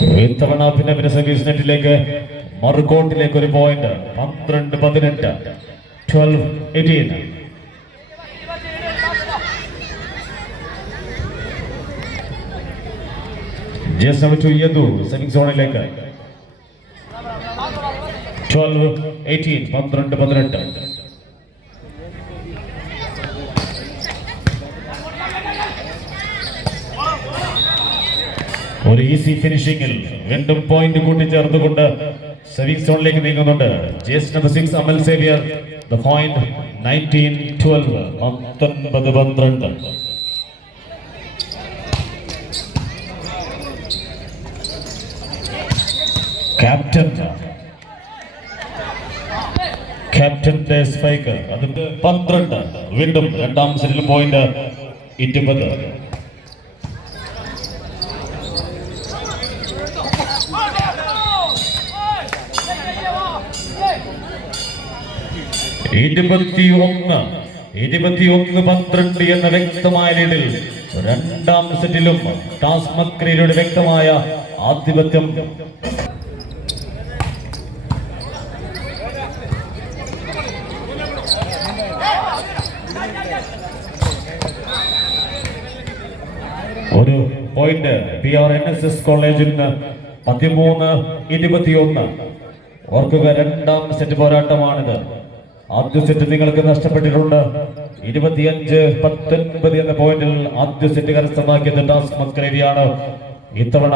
ഇത്തവണ ഭിന്ന സർവീസ് നെറ്റിലേക്ക് മറുകോട്ടിലേക്ക് ഒരു point 12-18 12-18. Just number 2 Yadu setting സോണിലേക്ക് 12-18 12-18. ഒരു ഈസി ഫിനിഷിംഗിൽ വീണ്ടും പോയിന്റ് കൂട്ടിച്ചേർത്തുകൊണ്ട് സെർവിംഗ് സോണിലേക്ക് നീങ്ങുന്നുണ്ട് ജേസ് number 6 Amal Xavier. The point 19-12 19-12. ക്യാപ്റ്റന്റെ സ്പൈക്ക് അതിന്റെ 12. വീണ്ടും രണ്ടാം സെറ്റിൽ പോയിന്റ് 20. (21-12) എന്ന വ്യക്തമായ ലീഡിൽ രണ്ടാം സെറ്റിലും ടാസ് മക്രീയുടെ വ്യക്തമായ ആധിപത്യം. ഒരു പോയിന്റ് PRNSS കോളേജിന് 13-21. ഓർക്കുക, രണ്ടാം സെറ്റ് പോരാട്ടമാണിത്. ആദ്യ സെറ്റ് നിങ്ങൾക്ക് നഷ്ടപ്പെട്ടിട്ടുണ്ട്. 25-19 എന്ന പോയിന്റിൽ ആദ്യ സെറ്റ് കരസ്ഥമാക്കിയത് ടാസ് മസ്കരേരിയാണ്. ഇത്തവണ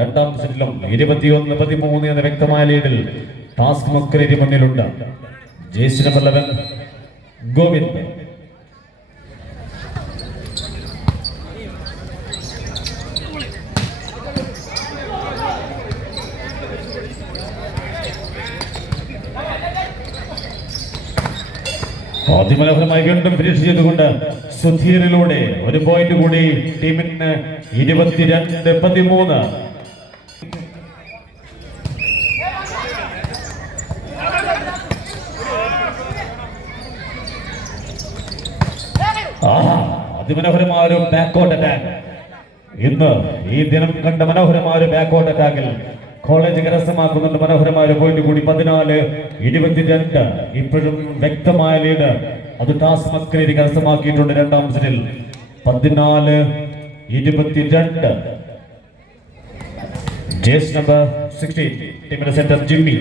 രണ്ടാം സെറ്റിലും 21-13 എന്ന വ്യക്തമായ ലീഡിൽ ടാസ് മസ്കരേരി മുന്നിലുണ്ട്. ജേസി നമ്പർ 11 ഗോവിന്ദ്. അതിമനോഹരമായി വീണ്ടും ഫിനിഷ് ചെയ്തുകൊണ്ട് സുധീറിലൂടെ ഒരു പോയിന്റ് കൂടി ടീമിന് 22-13. അതിമനോഹരമായ ഒരു ബാക്കൗട്ട് അറ്റാക്ക്. ഇന്ന് ഈ ദിനം കണ്ട മനോഹരമായ ഒരു ബാക്കൗട്ട് അറ്റാക്കിൽ കോളേജ് കരസ്ഥമാക്കുന്നുണ്ട്. മനോഹരമായ ഒരു പോയിന്റ് കൂടി 14-22. ഇപ്പോഴും വ്യക്തമായ ലീഡ് അത് ടാസ് മസ്കരേരി കരസ്ഥമാക്കിയിട്ടുണ്ട്. രണ്ടാം സെറ്റിൽ 14-22. ജേസ് നമ്പർ 16 ടീമിന്റെ സെന്റർ ജിമ്മി.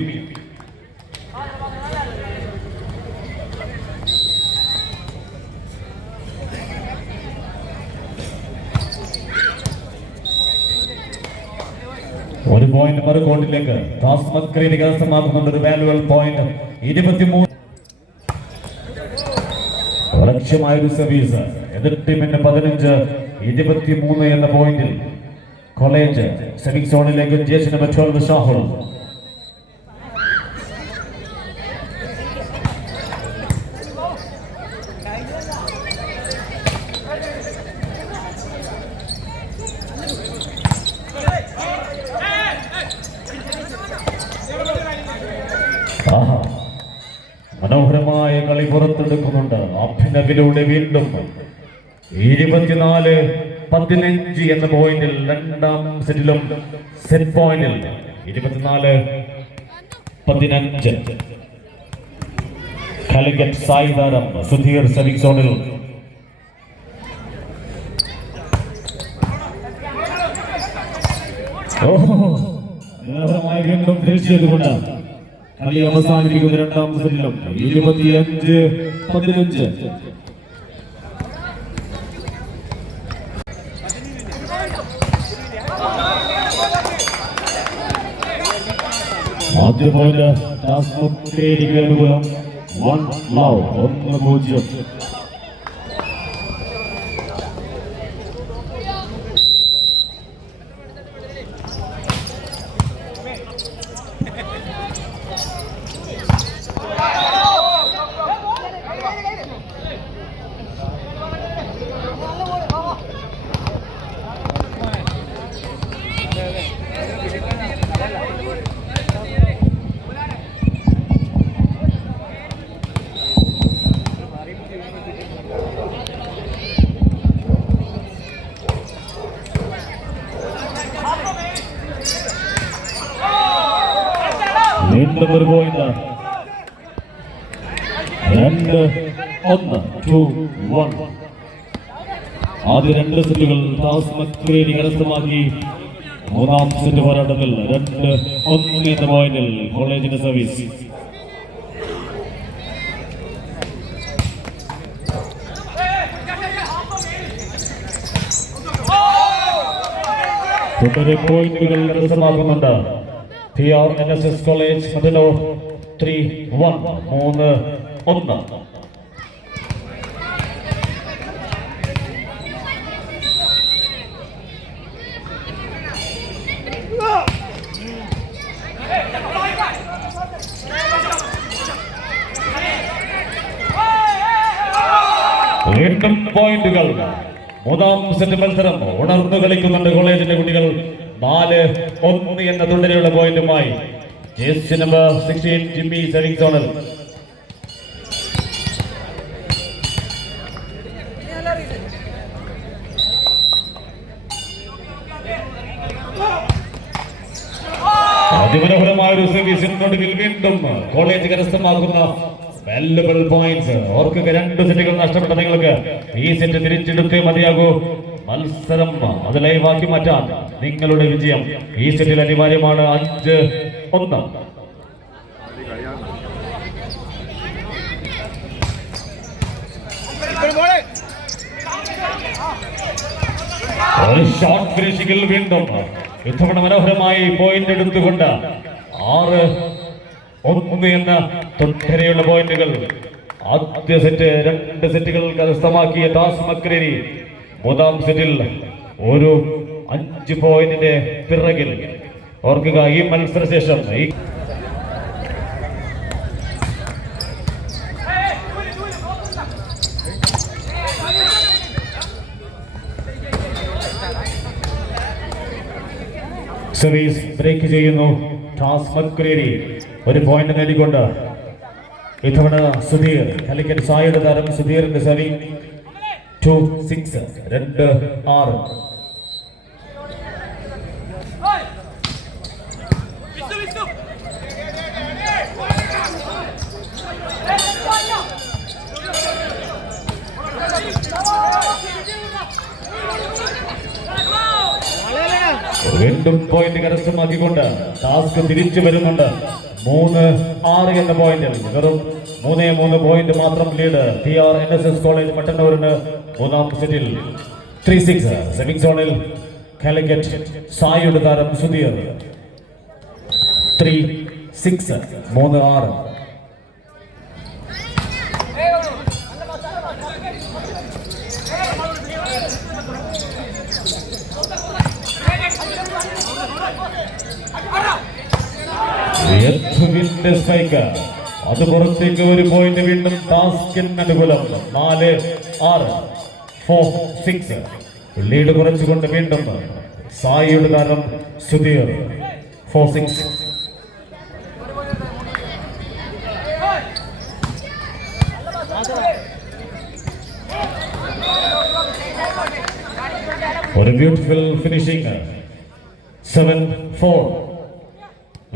ഒരു പോയിന്റ് മറുകോട്ടിലേക്ക് ടാസ് മസ്കരേരി കരസ്ഥമാക്കുന്നുണ്ട്. ഒരു വാല്യുവൽ പോയിന്റ് 23. ലക്ഷ്യമായ ഒരു സർവീസ്. എതിർ ടീമിന് 15-23 എന്ന പോയിന്റിൽ കോളേജ് സെർവിംഗ് സോണിലേക്ക് ജേസി നമ്പർ 12 ഷാഹുൽ. മനോഹരമായ കളി പുറത്തെടുക്കുന്നുണ്ട് അഭിനവിലൂടെ. വീണ്ടും 24-15 എന്ന പോയിന്റിൽ രണ്ടാം സെറ്റിലും സെറ്റ് പോയിന്റിൽ 24-15. കാലിക്കറ്റ് സായി താരം സുധീർ സെർവിംഗ് സോണിൽ. മനോഹരമായി വീണ്ടും ഫിനിഷ് ചെയ്തുകൊണ്ട് കളി അവസാനിപ്പിക്കുന്ന രണ്ടാം സെറ്റിലും 25-15. ആദ്യ പോയിന്റ് ടാസ് മസ്കരേരിക്ക് അനുകൂലം 1-0. വീണ്ടും ഒരു പോയിന്റ് 2-1 2-1. ആദ്യ രണ്ട് സെറ്റുകൾ ടാസ് മക്രേരി കരസ്ഥമാക്കി. മൂന്നാം സെറ്റ് പോരാട്ടത്തിൽ 2-1 എന്ന പോയിന്റിൽ കോളേജിന്റെ സർവീസ്. തുടരെ പോയിന്റുകൾ കരസ്ഥമാക്കുന്നുണ്ട് PRNSS കോളേജ് മട്ടന്നൂർ. 3-1 3-1. വീണ്ടും പോയിന്റുകൾ. മൂന്നാം സെറ്റ് മത്സരം ഉണർന്നു കളിക്കുന്നുണ്ട് കോളേജിന്റെ കുട്ടികൾ. 4-1 എന്ന തുടരെയുള്ള പോയിന്റുമായി ജേഴ്സി നമ്പർ 16 ജിമ്മി സെവിംഗ് സോണൽ. അതിമനോഹരമായ ഒരു സർവീസിനൊടുവിൽ വീണ്ടും കോളേജ് കരസ്ഥമാക്കുന്ന വാല്യുബിൾ പോയിന്റ്സ്. ഓർക്കുക, 2 സെറ്റുകൾ നഷ്ടപ്പെട്ട നിങ്ങൾക്ക് ഈ സെറ്റ് തിരിച്ചെടുത്തേ മതിയാകൂ. മത്സരം അത് ലൈവാക്കി മാറ്റാൻ നിങ്ങളുടെ വിജയം ഈ സെറ്റിൽ അനിവാര്യമാണ്. 5-1. ഒരു ഷോട്ട് ഫിനിഷിംഗിൽ വീണ്ടും ഇത്തവണ മനോഹരമായി പോയിന്റ് എടുത്തുകൊണ്ട് 6-1 എന്ന തുടരെയുള്ള പോയിന്റുകൾ. ആദ്യ സെറ്റ് 2 സെറ്റുകൾ കരസ്ഥമാക്കിയ ടാസ് മക്രേരി മൂന്നാം സെറ്റിൽ ഒരു 5 പോയിന്റിന്റെ പിറകിൽ. ഓർക്കുക, ഈ മത്സരശേഷം സർവീസ് ബ്രേക്ക് ചെയ്യുന്നു ടാസ് മക്രേരി. ഒരു പോയിന്റ് നേടിക്കൊണ്ട് ഇത്തവണ സുധീർ കാലിക്കറ്റ് സായുടെ താരം സുധീറിന്റെ സർവീസ് 2-6 2-6. വീണ്ടും പോയിന്റ് കരസ്ഥമാക്കിക്കൊണ്ട് ടാസ്ക് തിരിച്ചു വരുന്നുണ്ട്. 3-6 എന്ന പോയിന്റിൽ വെറും 3 പോയിന്റ് മാത്രം ലീഡ് PRNSS കോളേജ് മട്ടന്നൂരിന്. മൂന്നാം സെറ്റിൽ 3-6 സെവിംഗ് സോണിൽ കാലിക്കറ്റ് സായുടെ താരം സുധീർ. 3-6 3-6. അത് പുറത്തേക്ക് ഒരു പോയിന്റ് വീണ്ടും ടാസ്കിന് അനുകൂലം. 4-6 4-6 ലീഡ് കുറച്ചുകൊണ്ട് വീണ്ടും സായിയുടെ താരം സുധീർ. 4-6. ഒരു ബ്യൂട്ടിഫുൾ ഫിനിഷിംഗ്. 7-4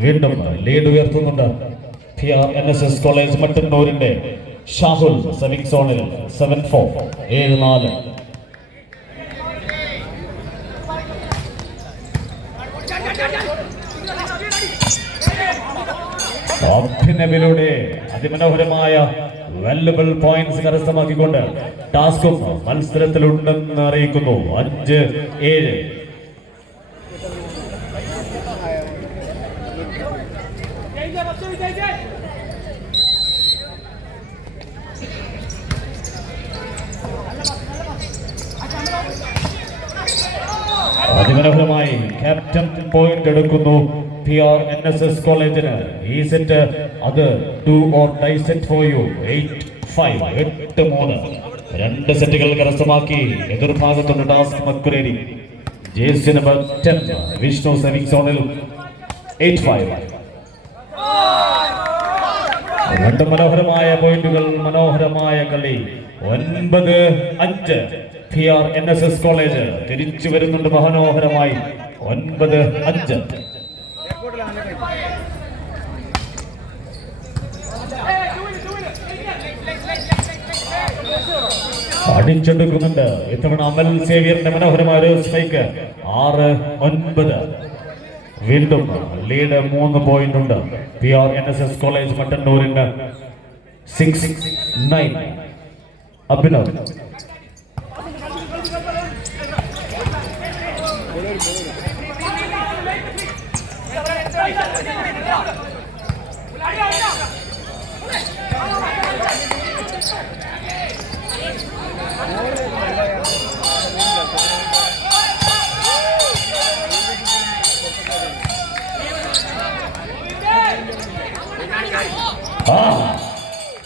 വീണ്ടും ലീഡ് ഉയർത്തുന്നുണ്ട് PRNSS കോളേജ് മട്ടന്നൂരിന്റെ ഷാഹുൽ സെവിംഗ് സോണിൽ. 7-4 7-4. അഭിനവിലൂടെ അതിമനോഹരമായ വാല്യുബിൾ പോയിന്റ്സ് കരസ്ഥമാക്കിക്കൊണ്ട് ടാസ്കും മത്സരത്തിലുണ്ടെന്ന് അറിയിക്കുന്നു. 5-7. അതിമനോഹരമായി ക്യാപ്റ്റൻ പോയിന്റ് എടുക്കുന്നു PRNSS കോളേജിന്. ഈ സെറ്റ് അത് 2 or die set for you. 8-5 8-3. 2 സെറ്റുകൾ കരസ്ഥമാക്കി എതിർഭാഗത്തുള്ള ടാസ് മക്രേരി. ജേഴ്സി നമ്പർ 10 വിഷ്ണു സെവിംഗ് സോണിൽ. 8-5. 2 മനോഹരമായ പോയിന്റുകൾ, മനോഹരമായ കളി. 9-5 PRNSS കോളേജ് തിരിച്ചു വരുന്നുണ്ട് മനോഹരമായി. 9-5. അടിച്ചെടുക്കുന്നുണ്ട് ഇത്തവണ അമൽ സേവിയറിന്റെ മനോഹരമായ ഒരു സ്ട്രൈക്ക്. 6-9. വീണ്ടും ലീഡ് 3 പോയിന്റ് ഉണ്ട്. PRNSS കോളേജ് മട്ടന്നൂരിന് 6-9. അഭിനവ്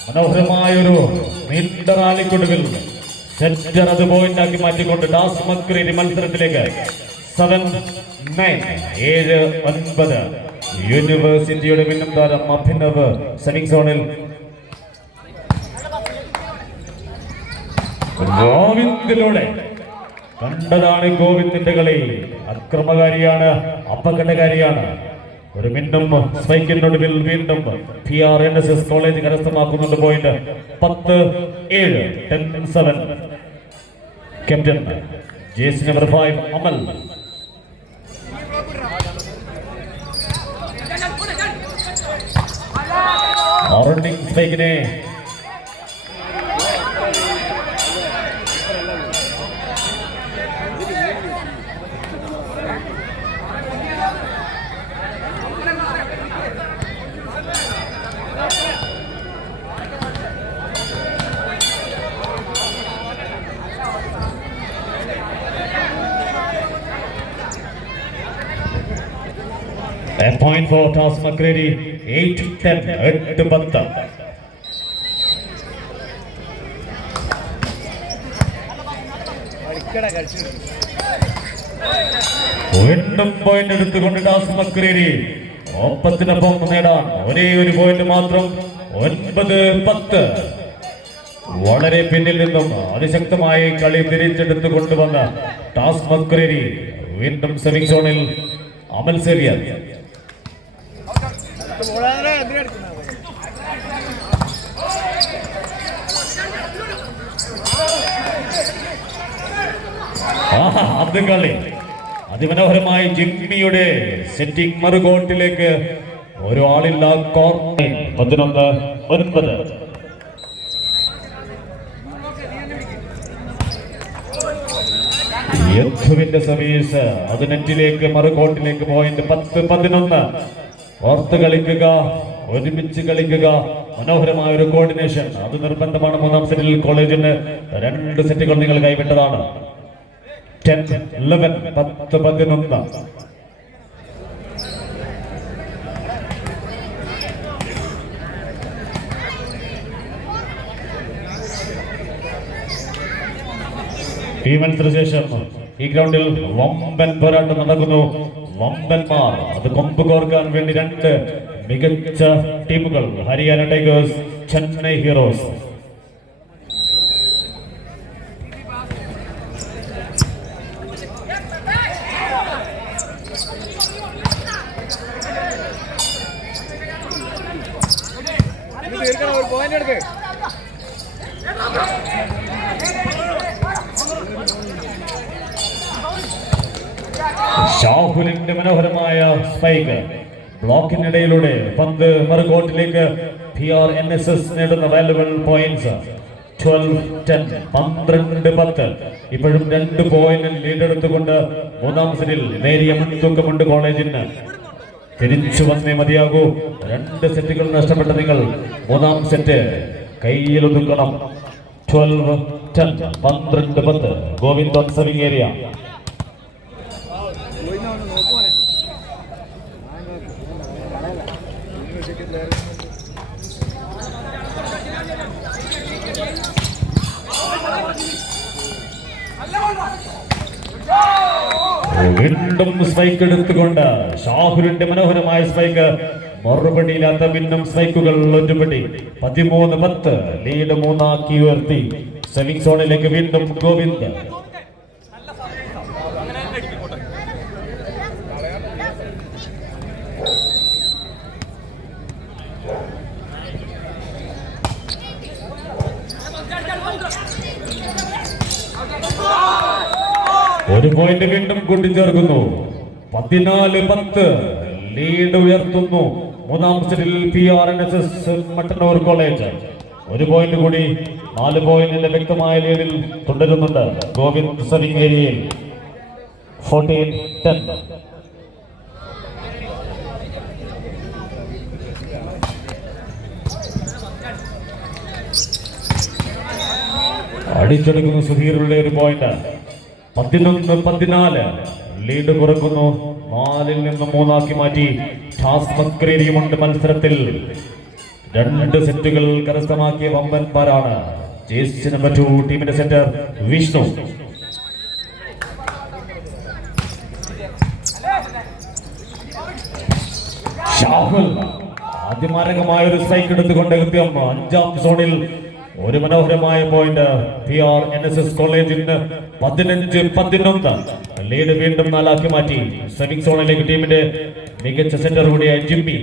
മനോഹരമായൊരു നീണ്ട റാലിക്കൊടുവിൽ സെന്റർ അത് പോയിന്റാക്കി മാറ്റിക്കൊണ്ട് ഡാസ് മക്രീരി മത്സരത്തിലേക്ക് 7-9. യൂണിവേഴ്സിറ്റിയുടെ പിന്നം താരം അഭിനവ് സെറ്റിംഗ് സോണിൽ. ഗോവിന്ദിലൂടെ കണ്ടതാണ് ഗോവിന്ദിന്റെ കളി. അക്രമകാരിയാണ്, അപകടകാരിയാണ്. ഒരു മിന്നും സ്ട്രൈക്കിനൊടുവിൽ വീണ്ടും PRNSS കോളേജ് കരസ്ഥമാക്കുന്നുണ്ട് point. 10-7. 10-7. Captain jersey number 5 Amal. Running സ്ട്രൈക്കിനെ A point for Toss McCready. 8-10. 8-10. വീണ്ടും പോയിന്റ് എടുത്തുകൊണ്ട് ടാസ് മക്രീരി ഒപ്പത്തിനൊപ്പം നേടാൻ ഒരേ ഒരു പോയിന്റ് മാത്രം. 9-10. വളരെ പിന്നിൽ നിന്നും അതിശക്തമായി കളി തിരിച്ചെടുത്തു കൊണ്ടുവന്ന ടാസ് മക്രീരി വീണ്ടും സെമിംഗ് സോണിൽ അമൽ സേവിയർ. ആദ്യ കളി അതിമനോഹരമായി ജിമ്മിയുടെ സെറ്റിംഗ് മറുകോട്ടിലേക്ക് ഒരു ആളില്ല. കോർണർ 11-9. യദുവിന്റെ സർവീസ് അത് നെറ്റിലേക്ക് മറുകോട്ടിലേക്ക് പോയിന്റ്. 10-11. ഓർത്ത് കളിക്കുക, ഒരുമിച്ച് കളിക്കുക. മനോഹരമായ ഒരു കോർഡിനേഷൻ അത് നിർബന്ധമാണ്. മൂന്നാം സെറ്റിൽ കോളേജിന് 2 സെറ്റുകൾ നിങ്ങൾ കൈവിട്ടതാണ്. 10-11. 10-11. ഈ മത്സരശേഷം ഈ ഗ്രൗണ്ടിൽ വമ്പൻ പോരാട്ടം നടക്കുന്നു. വമ്പന്മാർ അത് കൊമ്പ് കോർക്കാൻ വേണ്ടി 2 മികച്ച ടീമുകൾ. Haryana tigers, Chennai heroes. ഷാഹുലിന്റെ മനോഹരമായ സ്പൈക്ക്. ബ്ലോക്കിനിടയിലൂടെ പന്ത് മറുകോട്ടിലേക്ക്. PRNSS നേടുന്ന വാല്യുബിൾ പോയിന്റ്സ് 12-10. 12-10. ഇപ്പോഴും 2 പോയിന്റ് ലീഡെടുത്തുകൊണ്ട് മൂന്നാം സെറ്റിൽ നേരിയ മുൻതൂക്കമുണ്ട് കോളേജിന്. തിരിച്ചു വന്നേ മതിയാകൂ. 2 സെറ്റുകൾ നഷ്ടപ്പെട്ട നിങ്ങൾ മൂന്നാം സെറ്റ് കയ്യിലൊതുക്കണം. 12-10. 12-10. Govindan serving area. വീണ്ടും സ്ട്രൈക്ക് എടുത്തുകൊണ്ട് ഷാഹുലിന്റെ മനോഹരമായ സ്ട്രൈക്ക്. മറുപടിയില്ലാത്ത ഭിന്നം സ്ട്രൈക്കുകൾ ഒറ്റപ്പെട്ടി. 13-10. ലീഡ് 3 ഉയർത്തി. സെമിംഗ് സോണിലേക്ക് വീണ്ടും ഗോവിന്ദ്. ഒരു പോയിന്റ് വീണ്ടും കൂട്ടിച്ചേർക്കുന്നു. 14-10 ലീഡ് ഉയർത്തുന്നു. മൂന്നാം സെറ്റിൽ PRNSS മട്ടന്നൂർ കോളേജ്. ഒരു പോയിന്റ് കൂടി 4 പോയിന്റിന്റെ വ്യക്തമായ ലീഡിൽ തുടരുന്നുണ്ട്. ഗോവിന്ദ് സർവിംഗ് ഏരിയയിൽ 14-10. അടിച്ചെടുക്കുന്ന സുധീറുടെ ഒരു പോയിന്റ്. 11-14 ലീഡ് കുറക്കുന്നു. 4-ൽ നിന്ന് 3 മാറ്റി. ടാസ്ക് മസ്കരേരിയുമുണ്ട് മത്സരത്തിൽ. 2 സെറ്റുകൾ കരസ്ഥമാക്കിയ വമ്പന്മാരാണ്. ജേഴ്സി നമ്പർ 2 ടീമിന്റെ സെന്റർ വിഷ്ണു. ഷാഹുൽ ആദ്യമാരകമായ ഒരു സ്ട്രൈക്ക് എടുത്തുകൊണ്ട് കൃത്യം 5ാം സോണിൽ ഒരു മനോഹരമായ പോയിന്റ്. PRNSS കോളേജിന് 15-11 ലീഡ് വീണ്ടും 4 മാറ്റി. സെമിക് സോണിലേക്ക് ടീമിന്റെ മികച്ച സെന്റർ കൂടിയായ ജിമ്മി.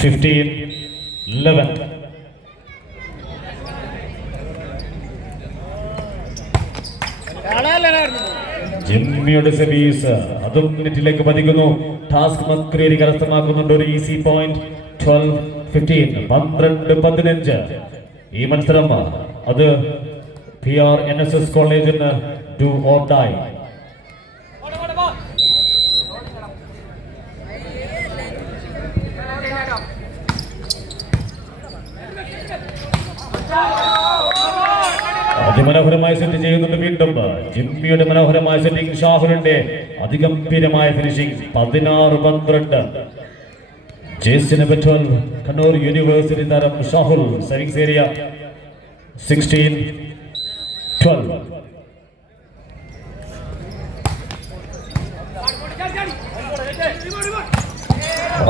15-11. ജിമ്മിയുടെ സർവീസ് അതും നെറ്റിലേക്ക് പതിക്കുന്നു. ടാസ്ക് മസ്കരേരി കരസ്ഥമാക്കുന്നുണ്ട് ഒരു ഈസി പോയിന്റ്. 12-15. 12-15. ഈ മത്സരം അത് PRNSS കോളേജിന് ഡു ഓർ ഡൈ. അതിമനോഹരമായ സെറ്റ് ചെയ്യുന്നുണ്ട് വീണ്ടും. ജിമ്മിയുടെ മനോഹരമായ സെറ്റിംഗ്. ഷാഹുലിന്റെ അതിഗംഭീരമായ finishing. 16-12. Jersey number 12 Kannur university താരം ഷാഹുൽ. Service area 16-12.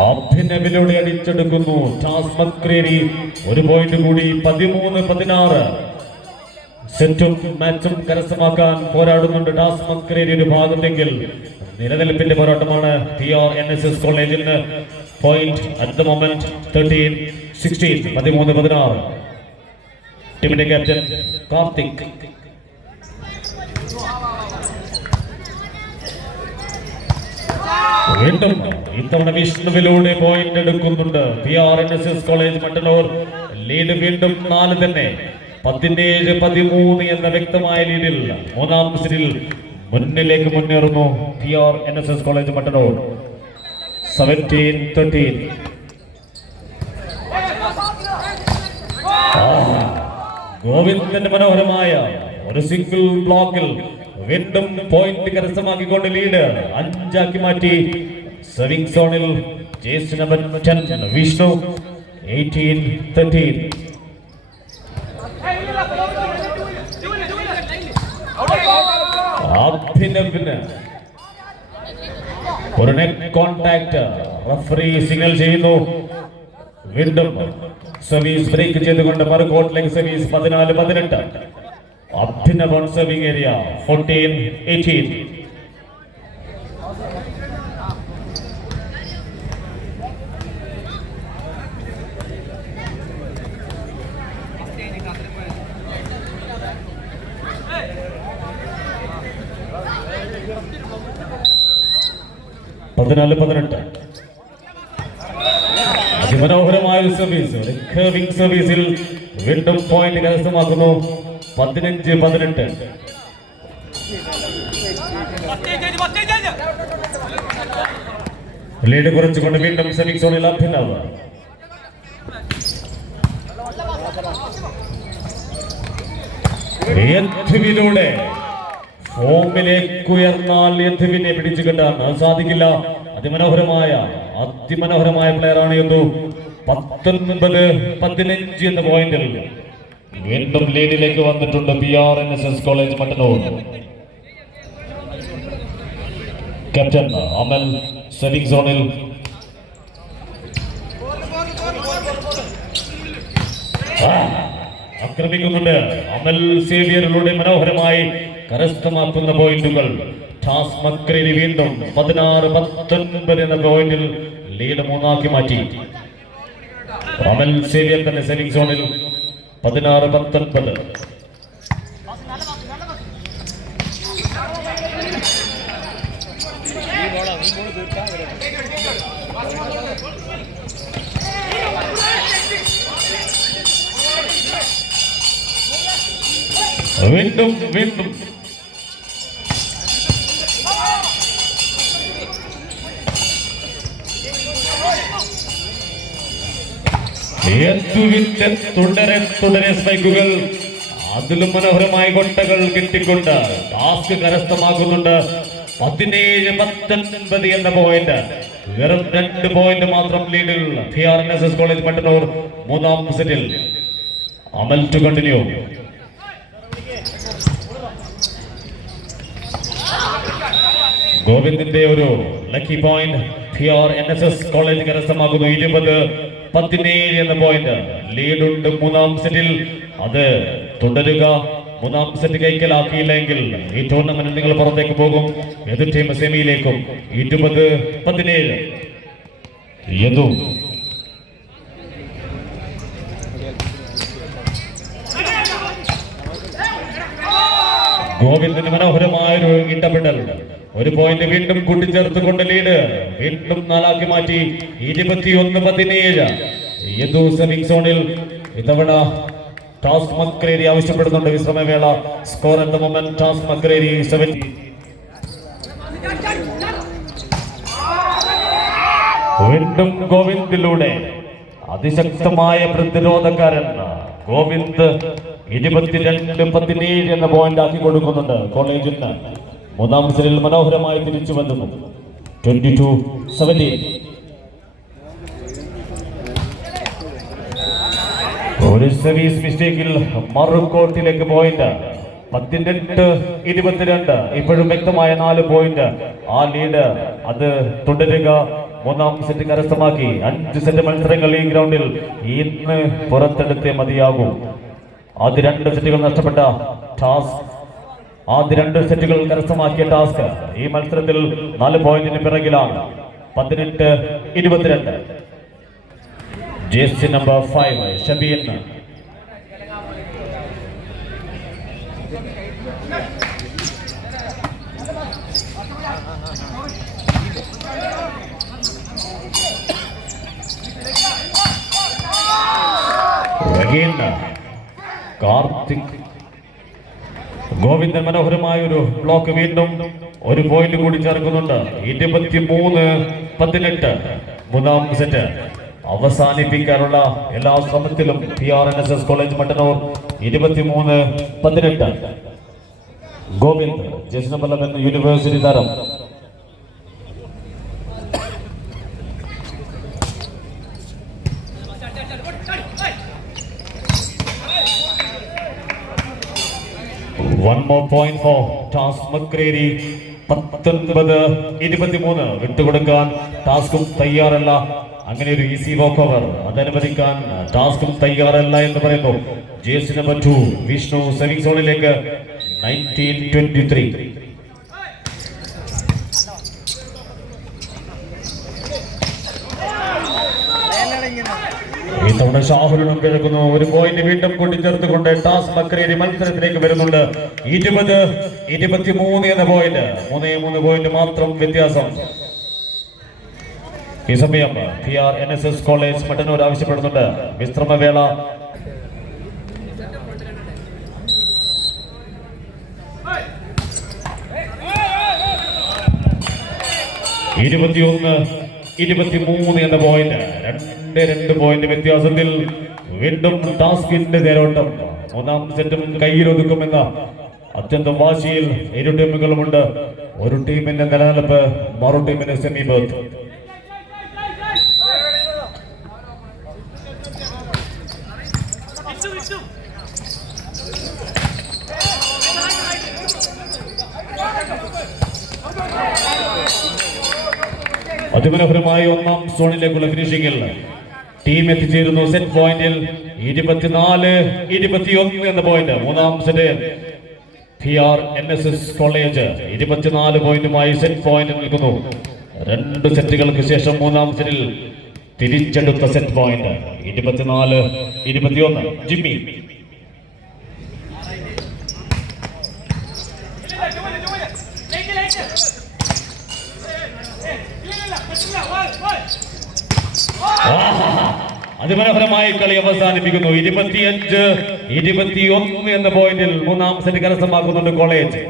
അഭിനവിലൂടെ അടിച്ചെടുക്കുന്നു ടാസ്ക് മസ്കരേരി. ഒരു പോയിന്റ് കൂടി. 13-16. സെറ്റും മാച്ചും കരസ്ഥമാക്കാൻ പോരാടുന്നുണ്ട് ടാസ്ക് മസ്കരേരി ഒരു ഭാഗത്തെങ്കിൽ. നിലനിൽപ്പിന്റെ പോരാട്ടമാണ്. PRNSS കോളേജിന് പോയിന്റ് അറ്റ് ദ മൊമെന്റ് 13-16. 13-16. ടീമിന്റെ ക്യാപ്റ്റൻ കാർത്തിക്. വീണ്ടും ഇത്തവണ വിഷ്ണുവിലൂടെ പോയിന്റ് എടുക്കുന്നുണ്ട് PRNSS കോളേജ് മട്ടന്നൂർ. ലീഡ് വീണ്ടും 4 തന്നെ. 17-13 എന്ന വ്യക്തമായ ലീഡിൽ 3ാം സെറ്റിൽ മുന്നിലേക്ക് മുന്നേറുന്നു PRNSS കോളേജ് മട്ടന്നൂർ. 17-13. ഗോവിന്ദന്റെ മനോഹരമായ ഒരു സിംഗിൾ ബ്ലോക്കിൽ വീണ്ടും പോയിന്റ് കരസ്ഥമാക്കിക്കൊണ്ട് ലീഡ് 5 മാറ്റി. സർവിംഗ് സോണിൽ ജേഴ്സി നമ്പർ 10 വിഷ്ണു. 18-13. അഭിനവിന് ഒരു നെറ്റ് കോൺടാക്ട് റഫറി സിഗ്നൽ ചെയ്യുന്നു. വീണ്ടും സർവീസ് ബ്രേക്ക് ചെയ്തുകൊണ്ട് മറുകോട്ടിലേക്ക് service. 14-18. Abhinav on serving area 14-18. അതിമനോഹരമായ സർവീസ്. റിക്കർവിംഗ് സർവീസിൽ വീണ്ടും പോയിന്റ് കരസ്ഥമാക്കുന്നു. 15-18. ലീഡ് കുറച്ചുകൊണ്ട് വീണ്ടും സെമിക് സോണിൽ അഭിനവ്. യഥുവിലൂടെ ഫോമിലേക്ക് ഉയർന്നാൽ യഥുവിനെ പിടിച്ചു കെട്ടാൻ സാധിക്കില്ല. അതിമനോഹരമായ പ്ലെയറാണ് യദു. 19-15 എന്ന പോയിന്റിൽ വീണ്ടും ലീഡിലേക്ക് വന്നിട്ടുണ്ട് PRNSS കോളേജ് മട്ടന്നൂർ. ക്യാപ്റ്റൻ അമൽ സെറ്റിംഗ് സോണിൽ. ആക്രമിക്കുന്നുണ്ട് അമൽ. സേവിയറിലൂടെ മനോഹരമായി കരസ്ഥമാക്കുന്ന പോയിന്റുകൾ. ടാസ്ക് മസ്കരേരി വീണ്ടും 16-19 എന്ന പോയിന്റിൽ ലീഡ് 3 മാറ്റി. അമൽ സേവിയർ തന്നെ സെറ്റിംഗ് സോണിൽ 16-19. വീണ്ടും വീണ്ടും തുടരെ സ്പൈക്കുകൾ, അതിലും മനോഹരമായ കൊട്ടകൾ കിട്ടിക്കൊണ്ട് ടാസ്ക് കരസ്ഥമാക്കുന്നുണ്ട്. 17-19 എന്ന പോയിന്റ്. വെറും 2 പോയിന്റ് മാത്രം ലീഡിൽ TRNSS കോളേജ് മട്ടന്നൂർ മൂന്നാം സെറ്റിൽ. അമൽ ടു കണ്ടിന്യൂ. ഗോവിന്ദിന്റെ ഒരു ലക്കി പോയിന്റ് TRNSS കോളേജ് കരസ്ഥമാക്കുന്നു. 20-17 എന്ന പോയിന്റ് ലീഡുണ്ട് മൂന്നാം സെറ്റിൽ. അത് തുടരുക. മൂന്നാം സെറ്റ് കൈക്കലാക്കിയില്ലെങ്കിൽ ഈ ടൂർണമെന്റിൽ നിങ്ങൾ പുറത്തേക്ക് പോകും. എതിർ ടീം സെമിയിലേക്കും. 20-17 യദു. ഗോവിന്ദിന് മനോഹരമായൊരു ഇടപെടൽ. ഒരു പോയിന്റ് വീണ്ടും കൂട്ടിച്ചേർത്തുകൊണ്ട് ലീഡ് വീണ്ടും 4 മാറ്റി. 21-17 യദു സെമിംഗ് സോണിൽ. ഇത്തവണ ടാസ്ക് മക്രേരി ആവശ്യപ്പെടുന്നുണ്ട് വിശ്രമവേള. Score at the moment TASC Makreri 70. വീണ്ടും ഗോവിന്ദിലൂടെ അതിശക്തമായ പ്രതിരോധക്കാരൻ ഗോവിന്ദ് 22-17 എന്ന പോയിന്റ് ആക്കി കൊടുക്കുന്നുണ്ട് കോളേജിന്. മൂന്നാം സെറ്റിൽ മനോഹരമായി തിരിച്ചു വന്നു. 22-17. ഒരു സർവീസ് മിസ്റ്റേക്കിൽ മറുകോട്ടിലേക്ക് പോയിന്റ്. 18-22. ഇപ്പോഴും വ്യക്തമായ 4 പോയിന്റ്. ആ ലീഡ് അത് തുടരുക. മൂന്നാം സെറ്റ് കരസ്ഥമാക്കി. 5 സെറ്റ് മത്സരങ്ങൾ ഈ ഗ്രൗണ്ടിൽ ഇന്ന് പുറത്തെടുത്തേ മതിയാകൂ. ആദ്യ 2 സെറ്റുകൾ നഷ്ടപ്പെട്ട ടാസ്ക്, ആദ്യ 2 സെറ്റുകൾ കരസ്ഥമാക്കിയ ടാസ്ക് ഈ മത്സരത്തിൽ 4 പോയിന്റിന് പിറകിലാണ്. 18-22. Jersey number 5 Shabeen. കാർത്തിക്. ഗോവിന്ദൻ മനോഹരമായൊരു ബ്ലോക്ക്. വീണ്ടും ഒരു പോയിന്റ് കൂടി ചേർക്കുന്നുണ്ട്. 23-18 മൂന്നാം സെറ്റ് അവസാനിപ്പിക്കാനുള്ള എല്ലാ ശ്രമത്തിലും TRNSS college Mattannur. 23-18 Govind jersey number 11 university താരം. One more point for TASC Makreri. 19-23 വിട്ടുകൊടുക്കാൻ ടാസ്കും തയ്യാറല്ല. അങ്ങനെ ഒരു ഈസി വോക്ക് ഓവർ അതനുവദിക്കാൻ ടാസ്കും തയ്യാറല്ല എന്ന് പറയുന്നു. ജേഴ്സി നമ്പർ 2 വിഷ്ണു സെമിംഗ് സോണിലേക്ക്. 19-23. ഇത്തവണ ഷാഹുലിനും കിഴക്കുന്നു. ഒരു പോയിന്റ് വീണ്ടും കൂട്ടിച്ചേർത്തുകൊണ്ട് ടാസ്ക് മക്രേരി മത്സരത്തിലേക്ക് വരുന്നുണ്ട്. 20-23 എന്ന പോയിന്റ്. 3 പോയിന്റ് മാത്രം വ്യത്യാസം. ഈ സമയം TRNSS കോളേജ് മട്ടന്നൂർ ആവശ്യപ്പെടുന്നുണ്ട് വിശ്രമവേള. എന്ന പോയിന്റ്. 2 പോയിന്റ് വ്യത്യാസത്തിൽ വീണ്ടും ടാസ്കിന്റെ തേരോട്ടം. മൂന്നാം സെറ്റും കയ്യിലൊതുക്കുമെന്ന അത്യന്തം വാശിയിൽ ഇരു ടീമുകളുമുണ്ട്. ഒരു ടീമിന്റെ നിലനിൽപ്പ്, മറു ടീമിന് സെമി ബർത്ത്. അതിമനോഹരമായ ഒന്നാം സോണിലേക്കുള്ള ഫിനിഷിംഗിൽ ടീം എത്തിച്ചേരുന്നു. സെറ്റ് പോയിന്റിൽ 24-21 എന്ന പോയിന്റ്. മൂന്നാം സെറ്റ് TRNSS കോളേജ് 24 പോയിന്റുമായി സെറ്റ് പോയിന്റ് നിൽക്കുന്നു. 2 സെറ്റുകൾക്ക് ശേഷം മൂന്നാം സെറ്റിൽ തിരിച്ചെടുത്ത സെറ്റ് പോയിന്റ്. 24-21 ജിമ്മി. അതിമനോഹരമായി കളി അവസാനിപ്പിക്കുന്നു. 25-21 എന്ന പോയിന്റിൽ മൂന്നാം സെറ്റ് കരസ്ഥമാക്കുന്നുണ്ട് കോളേജ്.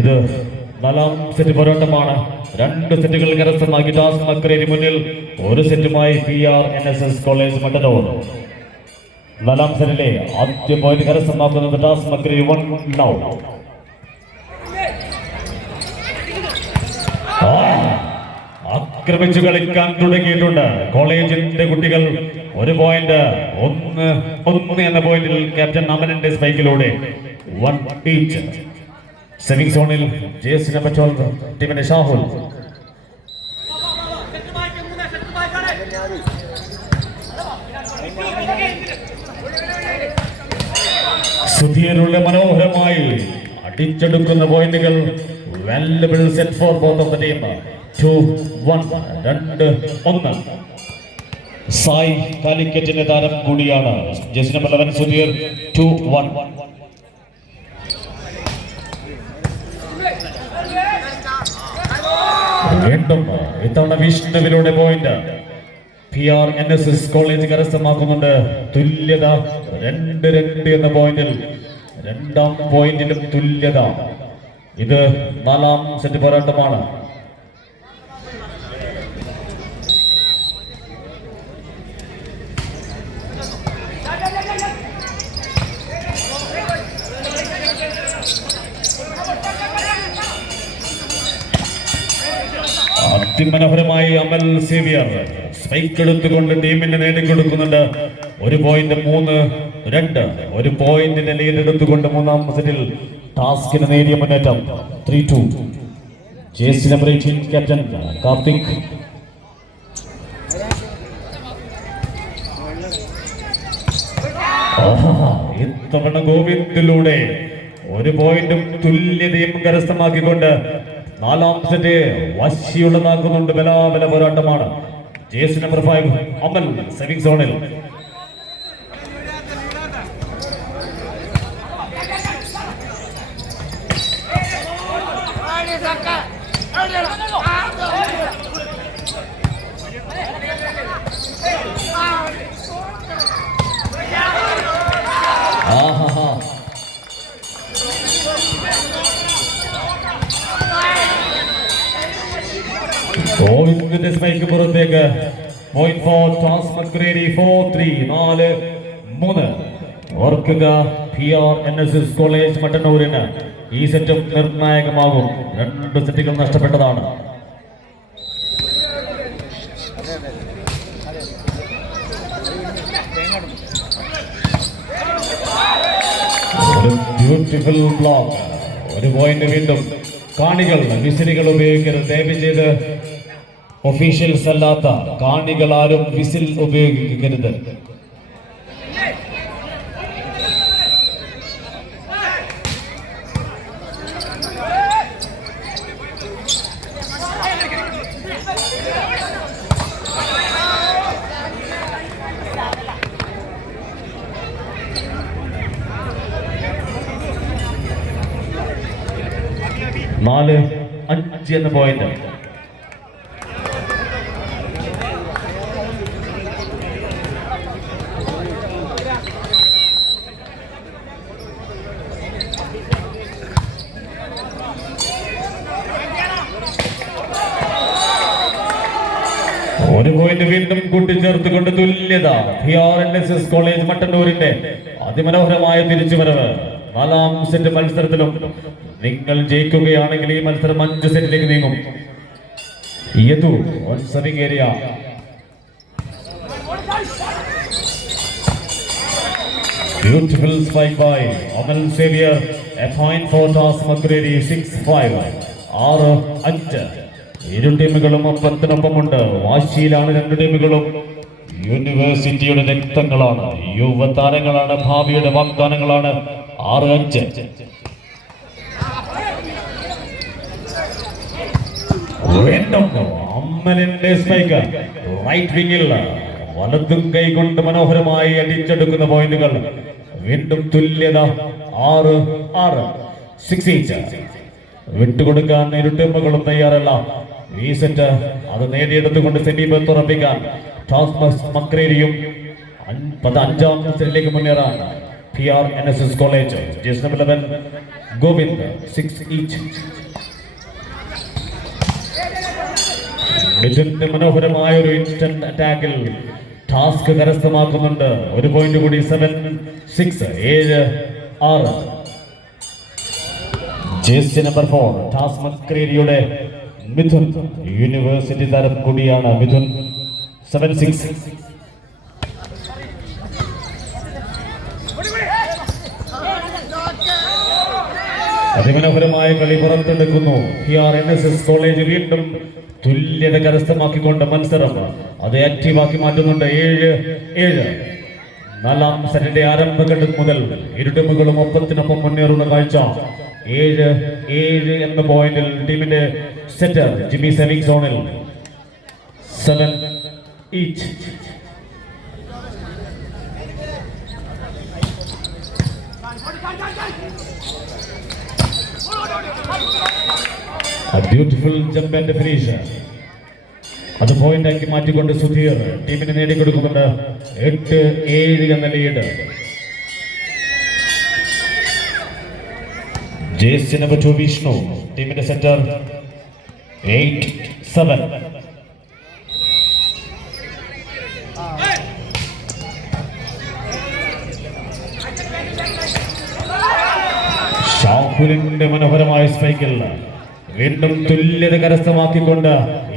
ഇത് നാലാം സെറ്റ് പോരാട്ടമാണ്. 2 സെറ്റുകൾ കരസ്ഥമാക്കി ടാസ് മക്രേരി മുന്നിൽ. 1 സെറ്റുമായി PRNSS കോളേജ് മട്ടന്നൂർ. നാലാം സെറ്റിലെ ആദ്യ പോയിന്റ് കരസ്ഥമാക്കുന്നത് ടാസ് മക്രേരി 1 നൗ. ആക്രമിച്ചു കളിക്കാൻ തുടങ്ങിയിട്ടുണ്ട് കോളേജിന്റെ കുട്ടികൾ. 1 പോയിന്റ് 1 എന്ന പോയിന്റിൽ ക്യാപ്റ്റൻ അമനന്റെ സ്പൈക്കിലൂടെ 1 ഈച്ച്. സെവിംഗ് സോണിൽ ജേഴ്സി നമ്പർ 12 ടീമിന്റെ ഷാഹുൽ. സുധീരുടെ മനോഹരമായി അടിച്ചെടുക്കുന്ന പോയിന്റുകൾ. Valuable set for both of the team. 2-1 2-1. Sai കാലിക്കറ്റിന്റെ താരം കൂടിയാണ് ജേഴ്സി നമ്പർ 11 സുധീർ. 2-1. വീണ്ടും ഇത്തവണ വിഷ്ണുവിലൂടെ പോയിന്റ്. PRNSS കോളേജ് കരസ്ഥമാക്കുന്നുണ്ട് തുല്യത. 2-2 എന്ന പോയിന്റിൽ. 2ാം പോയിന്റിലും തുല്യത. ഇത് 4ാം സെറ്റ് പോരാട്ടമാണ്. അതിമനോഹരമായി അമൽ സേവിയർ സ്പൈക്ക് എടുത്തുകൊണ്ട് ടീമിന് നേടിക്കൊടുക്കുന്നുണ്ട്. 1 പോയിന്റ് 3-2. 1 പോയിന്റിന്റെ ലീഡ് എടുത്തുകൊണ്ട് 3ാം സെറ്റിൽ ടാസ്കിന് നേടിയ മുന്നേറ്റം. 3-2. Jersey number 18 captain Karthik. ഇത്തവണ ഗോവിന്ദിലൂടെ 1 പോയിന്റും തുല്യതയും കരസ്ഥമാക്കിക്കൊണ്ട് 4ാം സെറ്റ് വശ്യമുള്ളതാക്കുന്നുണ്ട്. ബലാബല പോരാട്ടമാണ്. ജേഴ്സി നമ്പർ 5 അമൽ സെവിംഗ് സോണിൽ. ഗോവിന്ദിന്റെ സ്പൈക്ക് പുറത്തേക്ക്. പോയിന്റ് ഫോർ ടാസ് മക്രേരി. 4-3. ഓർക്കുക, PRNSS കോളേജ് മട്ടന്നൂരിന് ഈ സെറ്റും നിർണായകമാകും. 2 സെറ്റുകൾ നഷ്ടപ്പെട്ടതാണ്. ഒരു ബ്യൂട്ടിഫുൾ ബ്ലോക്ക്. 1 പോയിന്റ് വീണ്ടും. കാണികൾ വിസിലുകൾ ഉപയോഗിക്കരുത് ദയവ് ചെയ്ത്. ഒഫീഷ്യൽസ് അല്ലാത്ത കാണികൾ ആരും വിസിൽ ഉപയോഗിക്കരുത്. നാല് 5 എന്ന പോയിന്റ്. ഒരു പോയിന്റ് വീണ്ടും കൂട്ടിച്ചേർത്തുകൊണ്ട് തുല്യത. PRNSS കോളേജ് മട്ടന്നൂരിന്റെ അതിമനോഹരമായ തിരിച്ചുവരവ്. 4ാം സെറ്റ് മത്സരത്തിലും നിങ്ങൾ ജയിക്കുകയാണെങ്കിൽ ഈ മത്സരം 5 സെറ്റിലേക്ക് നീങ്ങും. Yadu on serving area. Beautiful spike by Amal Xavier. A point for Toss Makureri. 6-5. 6-5. ഇരു ടീമുകളും ഒപ്പത്തിനൊപ്പമുണ്ട്. വാശിയിലാണ് 2 ടീമുകളും. യൂണിവേഴ്സിറ്റിയുടെ രക്തങ്ങളാണ്, യുവതാരങ്ങളാണ്, ഭാവിയുടെ വാഗ്ദാനങ്ങളാണ്. 6-5. വീണ്ടും അമ്മലിന്റെ സ്പൈക്ക് റൈറ്റ് വിങ്ങിൽ വലതും കൈ കൊണ്ട് മനോഹരമായി അടിച്ചെടുക്കുന്ന പോയിന്റുകൾ. വീണ്ടും തുല്യത 6-6. 6 വിട്ടുകൊടുക്കാൻ ഇരു ടീമുകളും തയ്യാറല്ല. ഈ സെറ്റ് അത് നേടിയെടുത്തുകൊണ്ട് സെമി ബർത്ത് ഉറപ്പിക്കാൻ ടോമസ് മക്രേരിയും 5-ാം സെറ്റിലേക്ക് മുന്നേറാൻ PRNSS college. Jersey number 11 Govind 6 each. മിഥുന്റെ മനോഹരമായ ഒരു ഇൻസ്റ്റന്റ് അറ്റാക്കിൽ ടാസ്ക് കരസ്ഥമാക്കുന്നുണ്ട്. ഒരു പോയിന്റ് കൂടി. 7-6. 7-6. ജേഴ്സി നമ്പർ 4 ടാസ് മക്രേരിയുടെ മിഥുൻ യൂണിവേഴ്സിറ്റി താരം കൂടിയാണ്. മിഥുൻ 7-6. അതിമനോഹരമായ കളി പുറത്തെടുക്കുന്നു. PRNSS കോളേജ് വീണ്ടും തുല്യത കരസ്ഥമാക്കിക്കൊണ്ട് മത്സരം അത് ആക്റ്റീവാക്കി മാറ്റുന്നുണ്ട്. 7-7. 4-ാം സെറ്റിന്റെ ആരംഭഘട്ടം മുതൽ ഇരു ടീമുകളും ഒപ്പത്തിനൊപ്പം മുന്നേറുന്ന കാഴ്ച. 7-7 എന്ന പോയിന്റിൽ ടീമിന്റെ സെറ്റർ ജിമ്മി സേവിംഗ് സോണിൽ 7 each. A beautiful jump and finish. അത് പോയിന്റ് ആക്കി മാറ്റിക്കൊണ്ട് സുധീർ ടീമിന് നേടിക്കൊടുക്കുന്നുണ്ട്. 8-7 എന്ന ലീഡ്. ജേഴ്സി നമ്പർ 2 വിഷ്ണു ടീമിന്റെ സെന്റർ 8-7. ഷാഹുലിന്റെ മനോഹരമായ സ്പൈക്കിൽ വീണ്ടും തുല്യത കരസ്ഥമാക്കിക്കൊണ്ട്